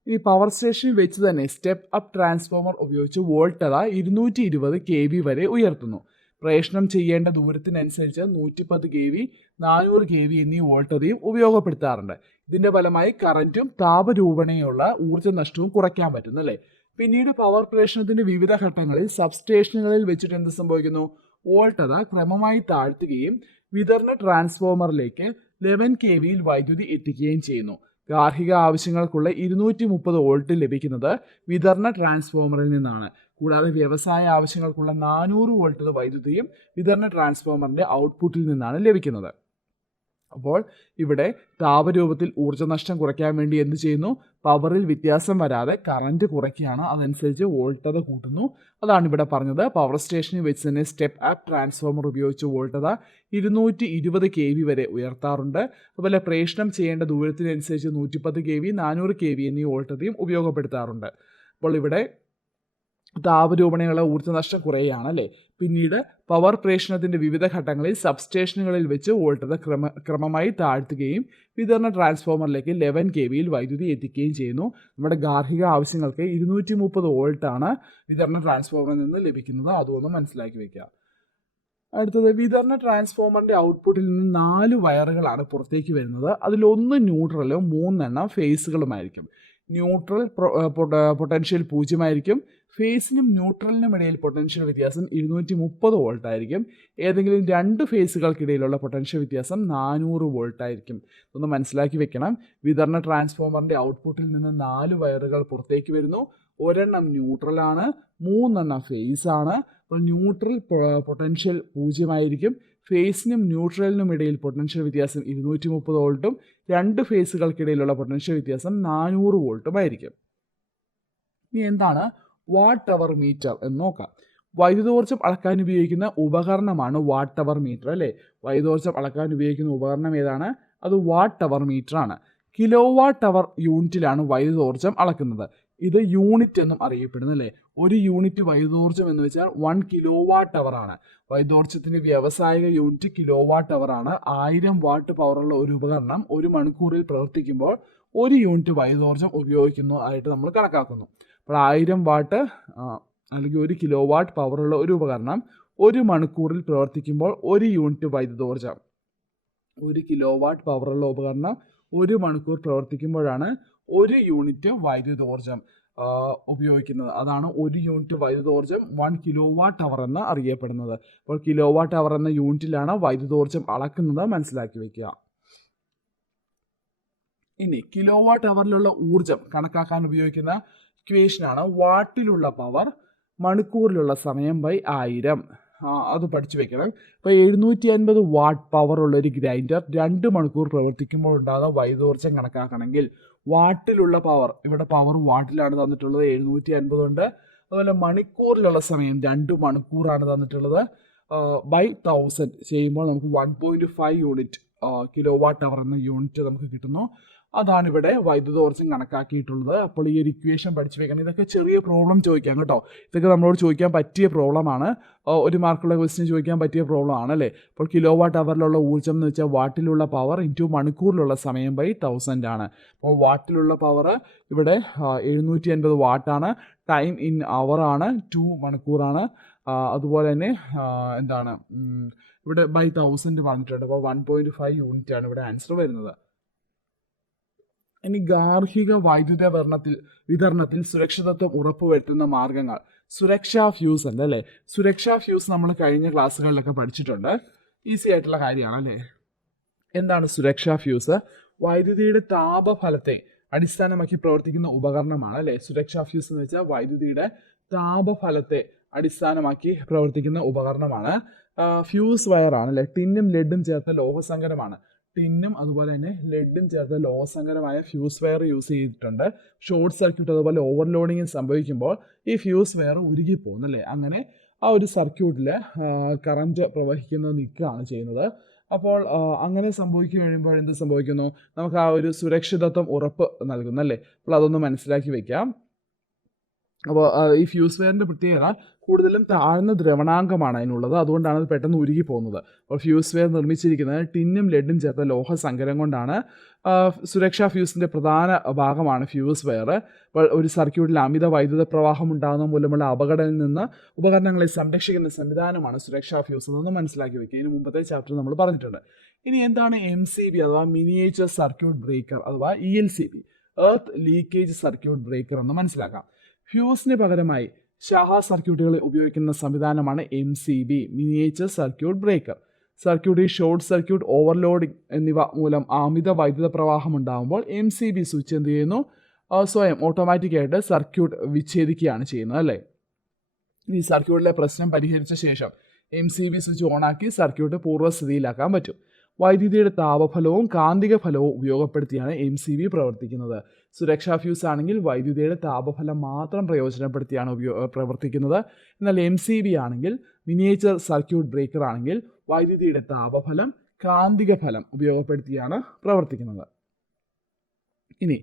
ഈ പവർ സ്റ്റേഷനിൽ വെച്ച് തന്നെ സ്റ്റെപ്പ് അപ്പ് ട്രാൻസ്ഫോമർ ഉപയോഗിച്ച് വോൾട്ടത 220 kV വരെ ഉയർത്തുന്നു. പ്രേഷണം ചെയ്യേണ്ട ദൂരത്തിനനുസരിച്ച് 110 kV, 400 kV എന്നീ വോൾട്ടതയും ഉപയോഗപ്പെടുത്താറുണ്ട്. ഇതിൻ്റെ ഫലമായി കറൻറ്റും താപരൂപണയുള്ള ഊർജ്ജ നഷ്ടവും കുറയ്ക്കാൻ പറ്റുന്നു അല്ലേ. പിന്നീട് പവർ പ്രേഷണത്തിൻ്റെ വിവിധ ഘട്ടങ്ങളിൽ സബ്സ്റ്റേഷനുകളിൽ വെച്ചിട്ട് എന്ത് സംഭവിക്കുന്നു? വോൾട്ടത ക്രമമായി താഴ്ത്തുകയും വിതരണ ട്രാൻസ്ഫോമറിലേക്ക് 11 kVയിൽ വൈദ്യുതി എത്തിക്കുകയും ചെയ്യുന്നു. ഗാർഹിക ആവശ്യങ്ങൾക്കുള്ള 230 വോൾട്ട് ലഭിക്കുന്നത് വിതരണ ട്രാൻസ്ഫോമറിൽ നിന്നാണ്. കൂടാതെ വ്യവസായ ആവശ്യങ്ങൾക്കുള്ള 400 വോൾട്ട് വൈദ്യുതിയും വിതരണ ട്രാൻസ്ഫോമറിൻ്റെ ഔട്ട്പുട്ടിൽ നിന്നാണ് ലഭിക്കുന്നത്. അപ്പോൾ ഇവിടെ താപരൂപത്തിൽ ഊർജ്ജനഷ്ടം കുറയ്ക്കാൻ വേണ്ടി എന്ത് ചെയ്യുന്നു? പവറിൽ വ്യത്യാസം വരാതെ കറണ്ട് കുറയ്ക്കുകയാണ്. അതനുസരിച്ച് വോൾട്ടത കൂട്ടുന്നു. അതാണ് ഇവിടെ പറഞ്ഞത്. പവർ സ്റ്റേഷനിൽ വെച്ച് തന്നെ സ്റ്റെപ്പ് അപ്പ് ട്രാൻസ്ഫോമർ ഉപയോഗിച്ച് വോൾട്ടത 220 kV വരെ ഉയർത്താറുണ്ട്. അതുപോലെ പ്രേഷണം ചെയ്യേണ്ട ദൂരത്തിനനുസരിച്ച് 110 kV, 400 kV എന്നീ വോൾട്ടതയും ഉപയോഗപ്പെടുത്താറുണ്ട്. അപ്പോൾ ഇവിടെ താപരൂപണയുള്ള ഊർജ്ജനഷ്ടം കുറയുകയാണ് അല്ലേ. പിന്നീട് പവർ പ്രേഷണത്തിൻ്റെ വിവിധ ഘട്ടങ്ങളിൽ സബ്സ്റ്റേഷനുകളിൽ വെച്ച് വോൾട്ടത ക്രമമായി താഴ്ത്തുകയും വിതരണ ട്രാൻസ്ഫോമറിലേക്ക് 11 kVയിൽ വൈദ്യുതി എത്തിക്കുകയും ചെയ്യുന്നു. നമ്മുടെ ഗാർഹിക ആവശ്യങ്ങൾക്ക് 230 വോൾട്ടാണ് വിതരണ ട്രാൻസ്ഫോമറിൽ നിന്ന് ലഭിക്കുന്നത്. അതൊന്ന് മനസ്സിലാക്കി വയ്ക്കുക. അടുത്തത്, വിതരണ ട്രാൻസ്ഫോമറിൻ്റെ ഔട്ട്പുട്ടിൽ നിന്ന് 4 വയറുകളാണ് പുറത്തേക്ക് വരുന്നത്. അതിലൊന്ന് ന്യൂട്രലും 3 ഫേസുകളുമായിരിക്കും. ന്യൂട്രൽ പൊട്ടൻഷ്യൽ 0 ആയിരിക്കും. ഫേസിനും ന്യൂട്രലിനും ഇടയിൽ പൊട്ടൻഷ്യൽ വ്യത്യാസം 230 വോൾട്ട് ആയിരിക്കും. ഏതെങ്കിലും 2 ഫേസുകൾക്കിടയിലുള്ള പൊട്ടൻഷ്യൽ വ്യത്യാസം 400 വോൾട്ട് ആയിരിക്കും. ഇതൊന്ന് മനസ്സിലാക്കി വെക്കണം. വിതരണ ട്രാൻസ്ഫോമറിൻ്റെ ഔട്ട്പുട്ടിൽ നിന്ന് 4 വയറുകൾ പുറത്തേക്ക് വരുന്നു. 1 ന്യൂട്രലാണ്, 3 ഫേസാണ്. അപ്പോൾ ന്യൂട്രൽ പൊട്ടൻഷ്യൽ 0 ആയിരിക്കും. ഫേസിനും ന്യൂട്രലിനും ഇടയിൽ പൊട്ടൻഷ്യൽ വ്യത്യാസം 230 വോൾട്ടും 2 ഫേസുകൾക്കിടയിലുള്ള പൊട്ടൻഷ്യൽ വ്യത്യാസം 400 വോൾട്ടും ആയിരിക്കും. ഇനി എന്താണ് വാട്ട് അവർ മീറ്റർ എന്ന് നോക്കാം. വൈദ്യുതോർജ്ജം അളക്കാൻ ഉപയോഗിക്കുന്ന ഉപകരണമാണ് വാട്ട് അവർ മീറ്റർ അല്ലേ. വൈദ്യുതോർജ്ജം അളക്കാൻ ഉപയോഗിക്കുന്ന ഉപകരണം ഏതാണ്? അത് വാട്ട് അവർ മീറ്റർ ആണ്. കിലോ വാട്ട് അവർ യൂണിറ്റിലാണ് വൈദ്യുതോർജ്ജം അളക്കുന്നത്. ഇത് യൂണിറ്റ് എന്നും അറിയപ്പെടുന്നു അല്ലേ. ഒരു യൂണിറ്റ് വൈദ്യുതോർജ്ജം എന്ന് വെച്ചാൽ 1 കിലോ വാട്ട് അവർ ആണ്. വൈദ്യുതോർജ്ജത്തിന്റെ വ്യാവസായിക യൂണിറ്റ് കിലോ വാട്ട് അവർ ആണ്. 1000 വാട്ട് പവറുള്ള ഒരു ഉപകരണം 1 മണിക്കൂറിൽ പ്രവർത്തിക്കുമ്പോൾ 1 യൂണിറ്റ് വൈദ്യുതോർജ്ജം ഉപയോഗിക്കുന്നതായിട്ട് നമ്മൾ കണക്കാക്കുന്നു. അപ്പോൾ 1000 വാട്ട് അല്ലെങ്കിൽ 1 കിലോ വാട്ട് പവറുള്ള ഒരു ഉപകരണം 1 മണിക്കൂറിൽ പ്രവർത്തിക്കുമ്പോൾ 1 യൂണിറ്റ് വൈദ്യുതോർജ്ജം. 1 കിലോ വാട്ട് പവറുള്ള ഉപകരണം 1 മണിക്കൂർ പ്രവർത്തിക്കുമ്പോഴാണ് 1 യൂണിറ്റ് വൈദ്യുതോർജ്ജം ഉപയോഗിക്കുന്നത്. അതാണ് 1 യൂണിറ്റ് വൈദ്യുതോർജ്ജം 1 കിലോ വാട്ട് അവർ എന്ന് അറിയപ്പെടുന്നത്. അപ്പോൾ കിലോ വാട്ട് അവർ എന്ന യൂണിറ്റിലാണ് വൈദ്യുതോർജ്ജം അളക്കുന്നത്, മനസ്സിലാക്കി വയ്ക്കുക. ഇനി കിലോ വാട്ട് അവറിലുള്ള ഊർജ്ജം കണക്കാക്കാൻ ഉപയോഗിക്കുന്ന ഇക്വേഷനാണ് വാട്ടിലുള്ള പവർ മണിക്കൂറിലുള്ള സമയം ബൈ 1000. അത് പഠിച്ചു വെക്കണം. ഇപ്പോൾ 750 വാട്ട് പവർ ഉള്ള ഒരു ഗ്രൈൻഡർ 2 മണിക്കൂർ പ്രവർത്തിക്കുമ്പോൾ ഉണ്ടാകുന്ന വൈദ്യുതോർജ്ജം കണക്കാക്കണമെങ്കിൽ വാട്ടിലുള്ള പവർ, ഇവിടെ പവർ വാട്ടിലാണ് തന്നിട്ടുള്ളത്, 750 ഉണ്ട്. അതുപോലെ മണിക്കൂറിലുള്ള സമയം 2 മണിക്കൂറാണ് തന്നിട്ടുള്ളത്. ബൈ 1000 ചെയ്യുമ്പോൾ നമുക്ക് 1.5 യൂണിറ്റ് കിലോ വാട്ട് അവർ എന്ന യൂണിറ്റ് നമുക്ക് കിട്ടുന്നു. അതാണ് ഇവിടെ വൈദ്യുതോർജ്ജം കണക്കാക്കിയിട്ടുള്ളത്. അപ്പോൾ ഈ ഒരു ഇക്വേഷൻ പഠിച്ചു വെക്കണം. ഇതൊക്കെ ചെറിയ പ്രോബ്ലം ചോദിക്കാം കേട്ടോ. ഇതൊക്കെ നമ്മളോട് ചോദിക്കാൻ പറ്റിയ പ്രോബ്ലമാണ്. 1 മാർക്കുള്ള ക്വസ്റ്റ്യൻ ചോദിക്കാൻ പറ്റിയ പ്രോബ്ലം ആണല്ലേ. അപ്പോൾ കിലോ വാട്ട് അവറിലുള്ള ഊർജ്ജം എന്ന് വെച്ചാൽ വാട്ടിലുള്ള പവർ ഇൻറ്റു മണിക്കൂറിലുള്ള സമയം ബൈ 1000 ആണ്. അപ്പോൾ വാട്ടിലുള്ള പവർ ഇവിടെ 750 വാട്ടാണ്. ടൈം ഇൻ അവർ ആണ്, 2 മണിക്കൂറാണ്. അതുപോലെ തന്നെ എന്താണ് ഇവിടെ ബൈ 1000 പറഞ്ഞിട്ടുണ്ട്. അപ്പോൾ 1.5 യൂണിറ്റ് ആണ് ഇവിടെ ആൻസർ വരുന്നത്. ഇനി ഗാർഹിക വൈദ്യുത വിതരണത്തിൽ സുരക്ഷിതത്വം ഉറപ്പുവരുത്തുന്ന മാർഗങ്ങൾ. സുരക്ഷാ ഫ്യൂസ് ഉണ്ട് അല്ലേ. സുരക്ഷാ ഫ്യൂസ് നമ്മൾ കഴിഞ്ഞ ക്ലാസ്സുകളിലൊക്കെ പഠിച്ചിട്ടുണ്ട്. ഈസി ആയിട്ടുള്ള കാര്യമാണ് അല്ലേ. എന്താണ് സുരക്ഷാ ഫ്യൂസ്? വൈദ്യുതിയുടെ താപഫലത്തെ അടിസ്ഥാനമാക്കി പ്രവർത്തിക്കുന്ന ഉപകരണമാണ് അല്ലേ. സുരക്ഷാ ഫ്യൂസ് എന്ന് വെച്ചാൽ വൈദ്യുതിയുടെ താപഫലത്തെ അടിസ്ഥാനമാക്കി പ്രവർത്തിക്കുന്ന ഉപകരണമാണ്. ഫ്യൂസ് വയറാണ് അല്ലേ. ടിന്നും ലെഡും ചേർത്ത ലോഹസങ്കരമാണ്. ടിന്നും അതുപോലെ തന്നെ ലെഡും ചേർത്ത ലോഹസങ്കരമായ ഫ്യൂസ് വയർ യൂസ് ചെയ്തിട്ടുണ്ട്. ഷോർട്ട് സർക്യൂട്ട് അതുപോലെ ഓവർലോഡിങ് സംഭവിക്കുമ്പോൾ ഈ ഫ്യൂസ് വയർ ഉരുകിപ്പോകുന്നു അല്ലേ. അങ്ങനെ ആ ഒരു സർക്യൂട്ടിൽ കറണ്ട് പ്രവഹിക്കുന്നത് നിൽക്കുകയാണ് ചെയ്യുന്നത്. അപ്പോൾ അങ്ങനെ സംഭവിച്ചു കഴിയുമ്പോൾ എന്ത് സംഭവിക്കുന്നു? നമുക്ക് ആ ഒരു സുരക്ഷിതത്വം ഉറപ്പ് നൽകുന്നു അല്ലേ. അപ്പോൾ അതൊന്ന് മനസ്സിലാക്കി വെക്കാം. അപ്പോൾ ഈ ഫ്യൂസ് വയറിൻ്റെ പ്രത്യേകത കൂടുതലും താഴ്ന്ന ദ്രവണാങ്കമാണ് അതിനുള്ളത്. അതുകൊണ്ടാണ് അത് പെട്ടെന്ന് ഉരുകി പോകുന്നത്. അപ്പോൾ ഫ്യൂസ് വയർ നിർമ്മിച്ചിരിക്കുന്നത് ടിന്നും ലെഡും ചേർത്ത ലോഹസങ്കരം കൊണ്ടാണ്. സുരക്ഷാ ഫ്യൂസിൻ്റെ പ്രധാന ഭാഗമാണ് ഫ്യൂസ് വയർ. അപ്പോൾ ഒരു സർക്യൂട്ടിൽ അമിത വൈദ്യുത പ്രവാഹം ഉണ്ടാകുന്ന മൂലമുള്ള അപകടത്തിൽ നിന്ന് ഉപകരണങ്ങളെ സംരക്ഷിക്കുന്ന സംവിധാനമാണ് സുരക്ഷാ ഫ്യൂസ് എന്നൊന്ന് മനസ്സിലാക്കി വെക്കുക. ഇതിന് മുമ്പത്തെ ചാപ്റ്റർ നമ്മൾ പറഞ്ഞിട്ടുണ്ട്. ഇനി എന്താണ് MCB അഥവാ മിനിയേച്ചർ സർക്യൂട്ട് ബ്രേക്കർ അഥവാ ELCB, earth leakage circuit breaker എന്ന് മനസ്സിലാക്കാം. ഫ്യൂസിന് പകരമായി ഷാഹ സർക്യൂട്ടുകളിൽ ഉപയോഗിക്കുന്ന സംവിധാനമാണ് MCB, മിനിയേച്ചർ സർക്യൂട്ട് ബ്രേക്കർ. സർക്യൂട്ടിൽ ഷോർട്ട് സർക്യൂട്ട്, ഓവർലോഡിംഗ് എന്നിവ മൂലം അമിത വൈദ്യുത പ്രവാഹം ഉണ്ടാകുമ്പോൾ MCB സ്വിച്ച് എന്ത് ചെയ്യുന്നു? സ്വയം ഓട്ടോമാറ്റിക്കായിട്ട് സർക്യൂട്ട് വിച്ഛേദിക്കുകയാണ് ചെയ്യുന്നത് അല്ലേ. ഈ സർക്യൂട്ടിലെ പ്രശ്നം പരിഹരിച്ച ശേഷം MCB സ്വിച്ച് ഓണാക്കി സർക്യൂട്ട് പൂർവ്വസ്ഥിതിയിലാക്കാൻ പറ്റും. വൈദ്യുതിയുടെ താപഫലവും കാന്തിക ഫലവും ഉപയോഗപ്പെടുത്തിയാണ് MCB പ്രവർത്തിക്കുന്നത്. സുരക്ഷാ ഫ്യൂസ് ആണെങ്കിൽ വൈദ്യുതിയുടെ താപഫലം മാത്രം പ്രയോജനപ്പെടുത്തിയാണ് പ്രവർത്തിക്കുന്നത്. എന്നാൽ MCB ആണെങ്കിൽ, മിനിയേച്ചർ സർക്യൂട്ട് ബ്രേക്കർ ആണെങ്കിൽ വൈദ്യുതിയുടെ താപഫലം, കാന്തിക ഫലം ഉപയോഗപ്പെടുത്തിയാണ് പ്രവർത്തിക്കുന്നത്. ഇനി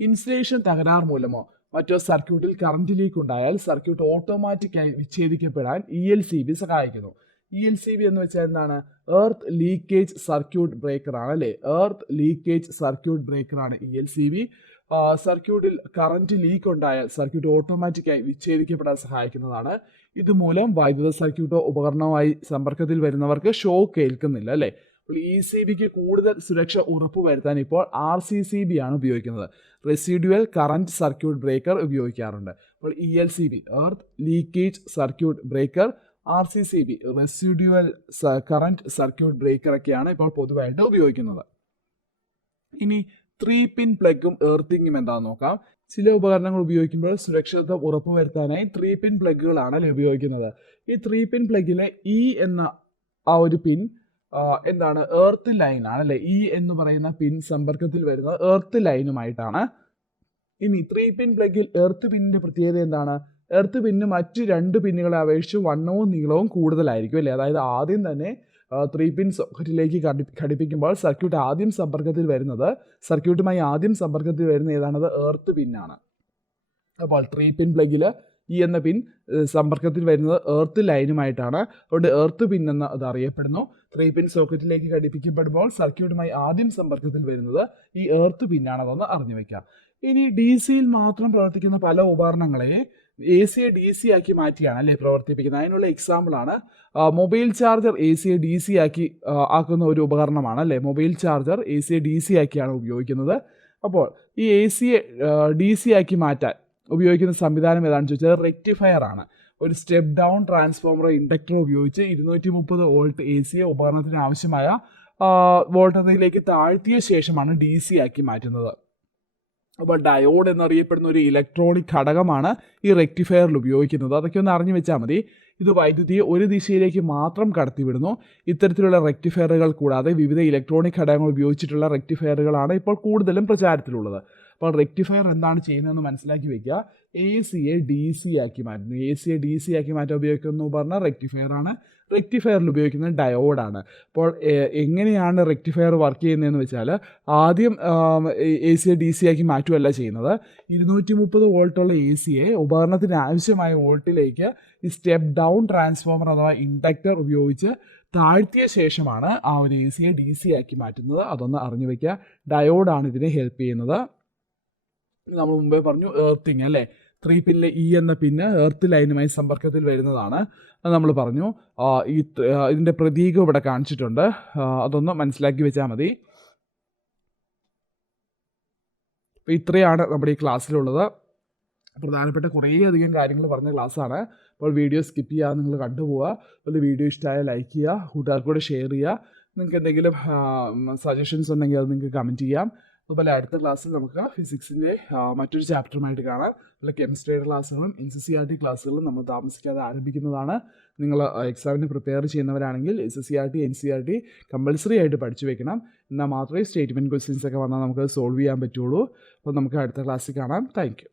ഇൻസുലേഷൻ തകരാർ മൂലമോ മറ്റോ സർക്യൂട്ടിൽ കറന്റ് ലീക്ക് ഉണ്ടായാൽ സർക്യൂട്ട് ഓട്ടോമാറ്റിക്കായി വിച്ഛേദിക്കപ്പെടാൻ ELCB സഹായിക്കുന്നു. ELCB എന്ന് വെച്ചാൽ എന്താണ്? എർത്ത് ലീക്കേജ് സർക്യൂട്ട് ബ്രേക്കർ ആണ് അല്ലേ? എർത്ത് ലീക്കേജ് സർക്യൂട്ട് ബ്രേക്കർ ആണ് ELCB. സർക്യൂട്ടിൽ കറന്റ് ലീക്ക് ഉണ്ടായാൽ സർക്യൂട്ട് ഓട്ടോമാറ്റിക്കായി വിച്ഛേദിക്കപ്പെടാൻ സഹായിക്കുന്നതാണ്. ഇതുമൂലം വൈദ്യുത സർക്യൂട്ടോ ഉപകരണവുമായി സമ്പർക്കത്തിൽ വരുന്നവർക്ക് ഷോക്ക് ഏൽക്കുന്നില്ല അല്ലേ? അപ്പോൾ ECBക്ക് കൂടുതൽ സുരക്ഷ ഉറപ്പുവരുത്താൻ ഇപ്പോൾ RCCB ആണ് ഉപയോഗിക്കുന്നത്. റെസിഡ്യുവൽ കറന്റ് സർക്യൂട്ട് ബ്രേക്കർ ഉപയോഗിക്കാറുണ്ട്. അപ്പോൾ ELCB earth leakage circuit breaker, RCCB residual current circuit breaker ഒക്കെയാണ് ഇപ്പോൾ പൊതുവായിട്ട് ഉപയോഗിക്കുന്നത്. ഇനി 3-പിൻ പ്ലഗും എർത്തിങ്ങും എന്താണെന്ന് നോക്കാം. ചില ഉപകരണങ്ങൾ ഉപയോഗിക്കുമ്പോൾ സുരക്ഷിതത്വം ഉറപ്പുവരുത്താനായി 3-പിൻ പ്ലഗുകളാണ് ഉപയോഗിക്കുന്നത്. ഈ 3-പിൻ പ്ലഗിലെ E എന്ന ആ ഒരു പിൻ എന്താണ്? എർത്ത് ലൈൻ ആണ് അല്ലേ? E എന്ന് പറയുന്ന പിൻ സമ്പർക്കത്തിൽ വരുന്നത് എർത്ത് ലൈനുമായിട്ടാണ്. ഇനി 3-പിൻ പ്ലഗിൽ എർത്ത് പിന്നിന്റെ പ്രത്യേകത എന്താണ്? എർത്ത് പിന്നിന് മറ്റ് 2 പിന്നുകളെ അപേക്ഷിച്ച് വണ്ണവും നീളവും കൂടുതലായിരിക്കും അല്ലേ? അതായത് ആദ്യം തന്നെ 3-പിൻ സോക്കറ്റിലേക്ക് ഘടിപ്പിക്കുമ്പോൾ സർക്യൂട്ടുമായി ആദ്യം സമ്പർക്കത്തിൽ വരുന്ന ഏതാണത്? എർത്ത് പിന്നാണ്. അപ്പോൾ 3-പിൻ പ്ലഗിൽ E എന്ന പിൻ സമ്പർക്കത്തിൽ വരുന്നത് എർത്ത് ലൈനുമായിട്ടാണ്. അതുകൊണ്ട് എർത്ത് പിൻ എന്ന് അത് അറിയപ്പെടുന്നു. 3-പിൻ സോക്കറ്റിലേക്ക് ഘടിപ്പിക്കപ്പെടുമ്പോൾ സർക്യൂട്ടുമായി ആദ്യം സമ്പർക്കത്തിൽ വരുന്നത് ഈ എർത്ത് പിന്നാണ്. അതൊന്ന് അറിഞ്ഞു വെക്കാം. ഇനി DC-യിൽ മാത്രം പ്രവർത്തിക്കുന്ന പല ഉപകരണങ്ങളെ AC-യെ DC ആക്കി മാറ്റിയാണ് അല്ലേ പ്രവർത്തിപ്പിക്കുന്നത്. അതിനുള്ള എക്സാമ്പിളാണ് മൊബൈൽ ചാർജർ. AC-യെ DC ആക്കുന്ന ഒരു ഉപകരണമാണ് അല്ലേ? മൊബൈൽ ചാർജർ AC-യെ DC ആക്കിയാണ് ഉപയോഗിക്കുന്നത്. അപ്പോൾ ഈ AC-യെ DC ആക്കി മാറ്റാൻ ഉപയോഗിക്കുന്ന സംവിധാനം ഏതാണെന്ന് ചോദിച്ചാൽ റെക്ടിഫയർ ആണ്. ഒരു സ്റ്റെപ്പ് ഡൗൺ ട്രാൻസ്ഫോമർ ഇൻഡക്ടർ ഉപയോഗിച്ച് 230 വോൾട്ട് AC-യെ ഉപകരണത്തിന് ആവശ്യമായ വോൾട്ടേജിലേക്ക് താഴ്ത്തിയ ശേഷമാണ് DC ആക്കി മാറ്റുന്നത്. അപ്പോൾ ഡയോഡ് എന്നറിയപ്പെടുന്ന ഒരു ഇലക്ട്രോണിക് ഘടകമാണ് ഈ റെക്ടിഫയറിൽ ഉപയോഗിക്കുന്നത്. അതൊക്കെ ഒന്ന് അറിഞ്ഞു വെച്ചാൽ മതി. ഇത് വൈദ്യുതിയെ ഒരു ദിശയിലേക്ക് മാത്രം കടത്തിവിടുന്നു. ഇത്തരത്തിലുള്ള റെക്ടിഫയറുകൾ കൂടാതെ വിവിധ ഇലക്ട്രോണിക് ഘടകങ്ങൾ ഉപയോഗിച്ചിട്ടുള്ള റെക്ടിഫയറുകളാണ് ഇപ്പോൾ കൂടുതലും പ്രചാരത്തിലുള്ളത്. അപ്പോൾ റെക്ടിഫയർ എന്താണ് ചെയ്യുന്നതെന്ന് മനസ്സിലാക്കി വെക്കുക. AC-യെ DC ആക്കി മാറ്റുന്നു. AC-യെ DC ആക്കി മാറ്റാൻ ഉപയോഗിക്കുന്ന ഉപകരണം റെക്ടിഫയർ ആണ്. റെക്ടിഫയറിൽ ഉപയോഗിക്കുന്നത് ഡയോഡാണ്. അപ്പോൾ എങ്ങനെയാണ് റെക്ടിഫയർ വർക്ക് ചെയ്യുന്നതെന്ന് വെച്ചാൽ ആദ്യം AC-യെ DC ആക്കി മാറ്റുകയല്ല ചെയ്യുന്നത്. 230 വോൾട്ടുള്ള AC-യെ ഉപകരണത്തിന് ആവശ്യമായ വോൾട്ടിലേക്ക് ഈ സ്റ്റെപ്പ് ഡൗൺ ട്രാൻസ്ഫോമർ അഥവാ ഇൻഡക്ടർ ഉപയോഗിച്ച് താഴ്ത്തിയ ശേഷമാണ് ആ ഒരു AC-യെ DC ആക്കി മാറ്റുന്നത്. അതൊന്ന് അറിഞ്ഞു വയ്ക്കുക. ഡയോഡാണ് ഇതിനെ ഹെൽപ്പ് ചെയ്യുന്നത്. നമ്മൾ മുമ്പേ പറഞ്ഞു എർത്തിങ് അല്ലേ? 3-പിന്നിലെ E എന്ന പിന്ന് എർത്ത് ലൈനുമായി സമ്പർക്കത്തിൽ വരുന്നതാണ്. അത് നമ്മൾ പറഞ്ഞു. ഇതിൻ്റെ പ്രതീകം ഇവിടെ കാണിച്ചിട്ടുണ്ട്. അതൊന്ന് മനസ്സിലാക്കി വെച്ചാൽ മതി. അപ്പോൾ ഇത്രയാണ് നമ്മുടെ ഈ ക്ലാസ്സിലുള്ളത്. പ്രധാനപ്പെട്ട കുറേയധികം കാര്യങ്ങൾ പറഞ്ഞ ക്ലാസ്സാണ്. അപ്പോൾ വീഡിയോ സ്കിപ്പ് ചെയ്യാതെ നിങ്ങൾ കണ്ടുപോവുക. അപ്പോൾ വീഡിയോ ഇഷ്ടമായാൽ ലൈക്ക് ചെയ്യുക, കൂട്ടുകാർക്ക് കൂടെ ഷെയർ ചെയ്യുക. നിങ്ങൾക്ക് എന്തെങ്കിലും സജഷൻസ് ഉണ്ടെങ്കിൽ അത് നിങ്ങൾക്ക് കമൻറ്റ് ചെയ്യാം. അതുപോലെ അടുത്ത ക്ലാസ്സിൽ നമുക്ക് ഫിസിക്സിൻ്റെ മറ്റൊരു ചാപ്റ്ററുമായിട്ട് കാണാം. അതുപോലെ കെമിസ്ട്രിയുടെ ക്ലാസ്സുകളും NCERT ക്ലാസ്സുകളും നമ്മൾ താമസിക്കാതെ ആരംഭിക്കുന്നതാണ്. നിങ്ങൾ എക്സാമിന് പ്രിപ്പയർ ചെയ്യുന്നവരാണെങ്കിൽ SSCRT NCERT കമ്പൽസറി ആയിട്ട് പഠിച്ചു വെക്കണം. എന്നാൽ മാത്രമേ സ്റ്റേറ്റ്മെൻറ്റ് ക്വസ്റ്റ്യൻസ് ഒക്കെ വന്നാൽ നമുക്ക് സോൾവ് ചെയ്യാൻ പറ്റുള്ളൂ. അപ്പോൾ നമുക്ക് അടുത്ത ക്ലാസ്സിൽ കാണാം. Thank you.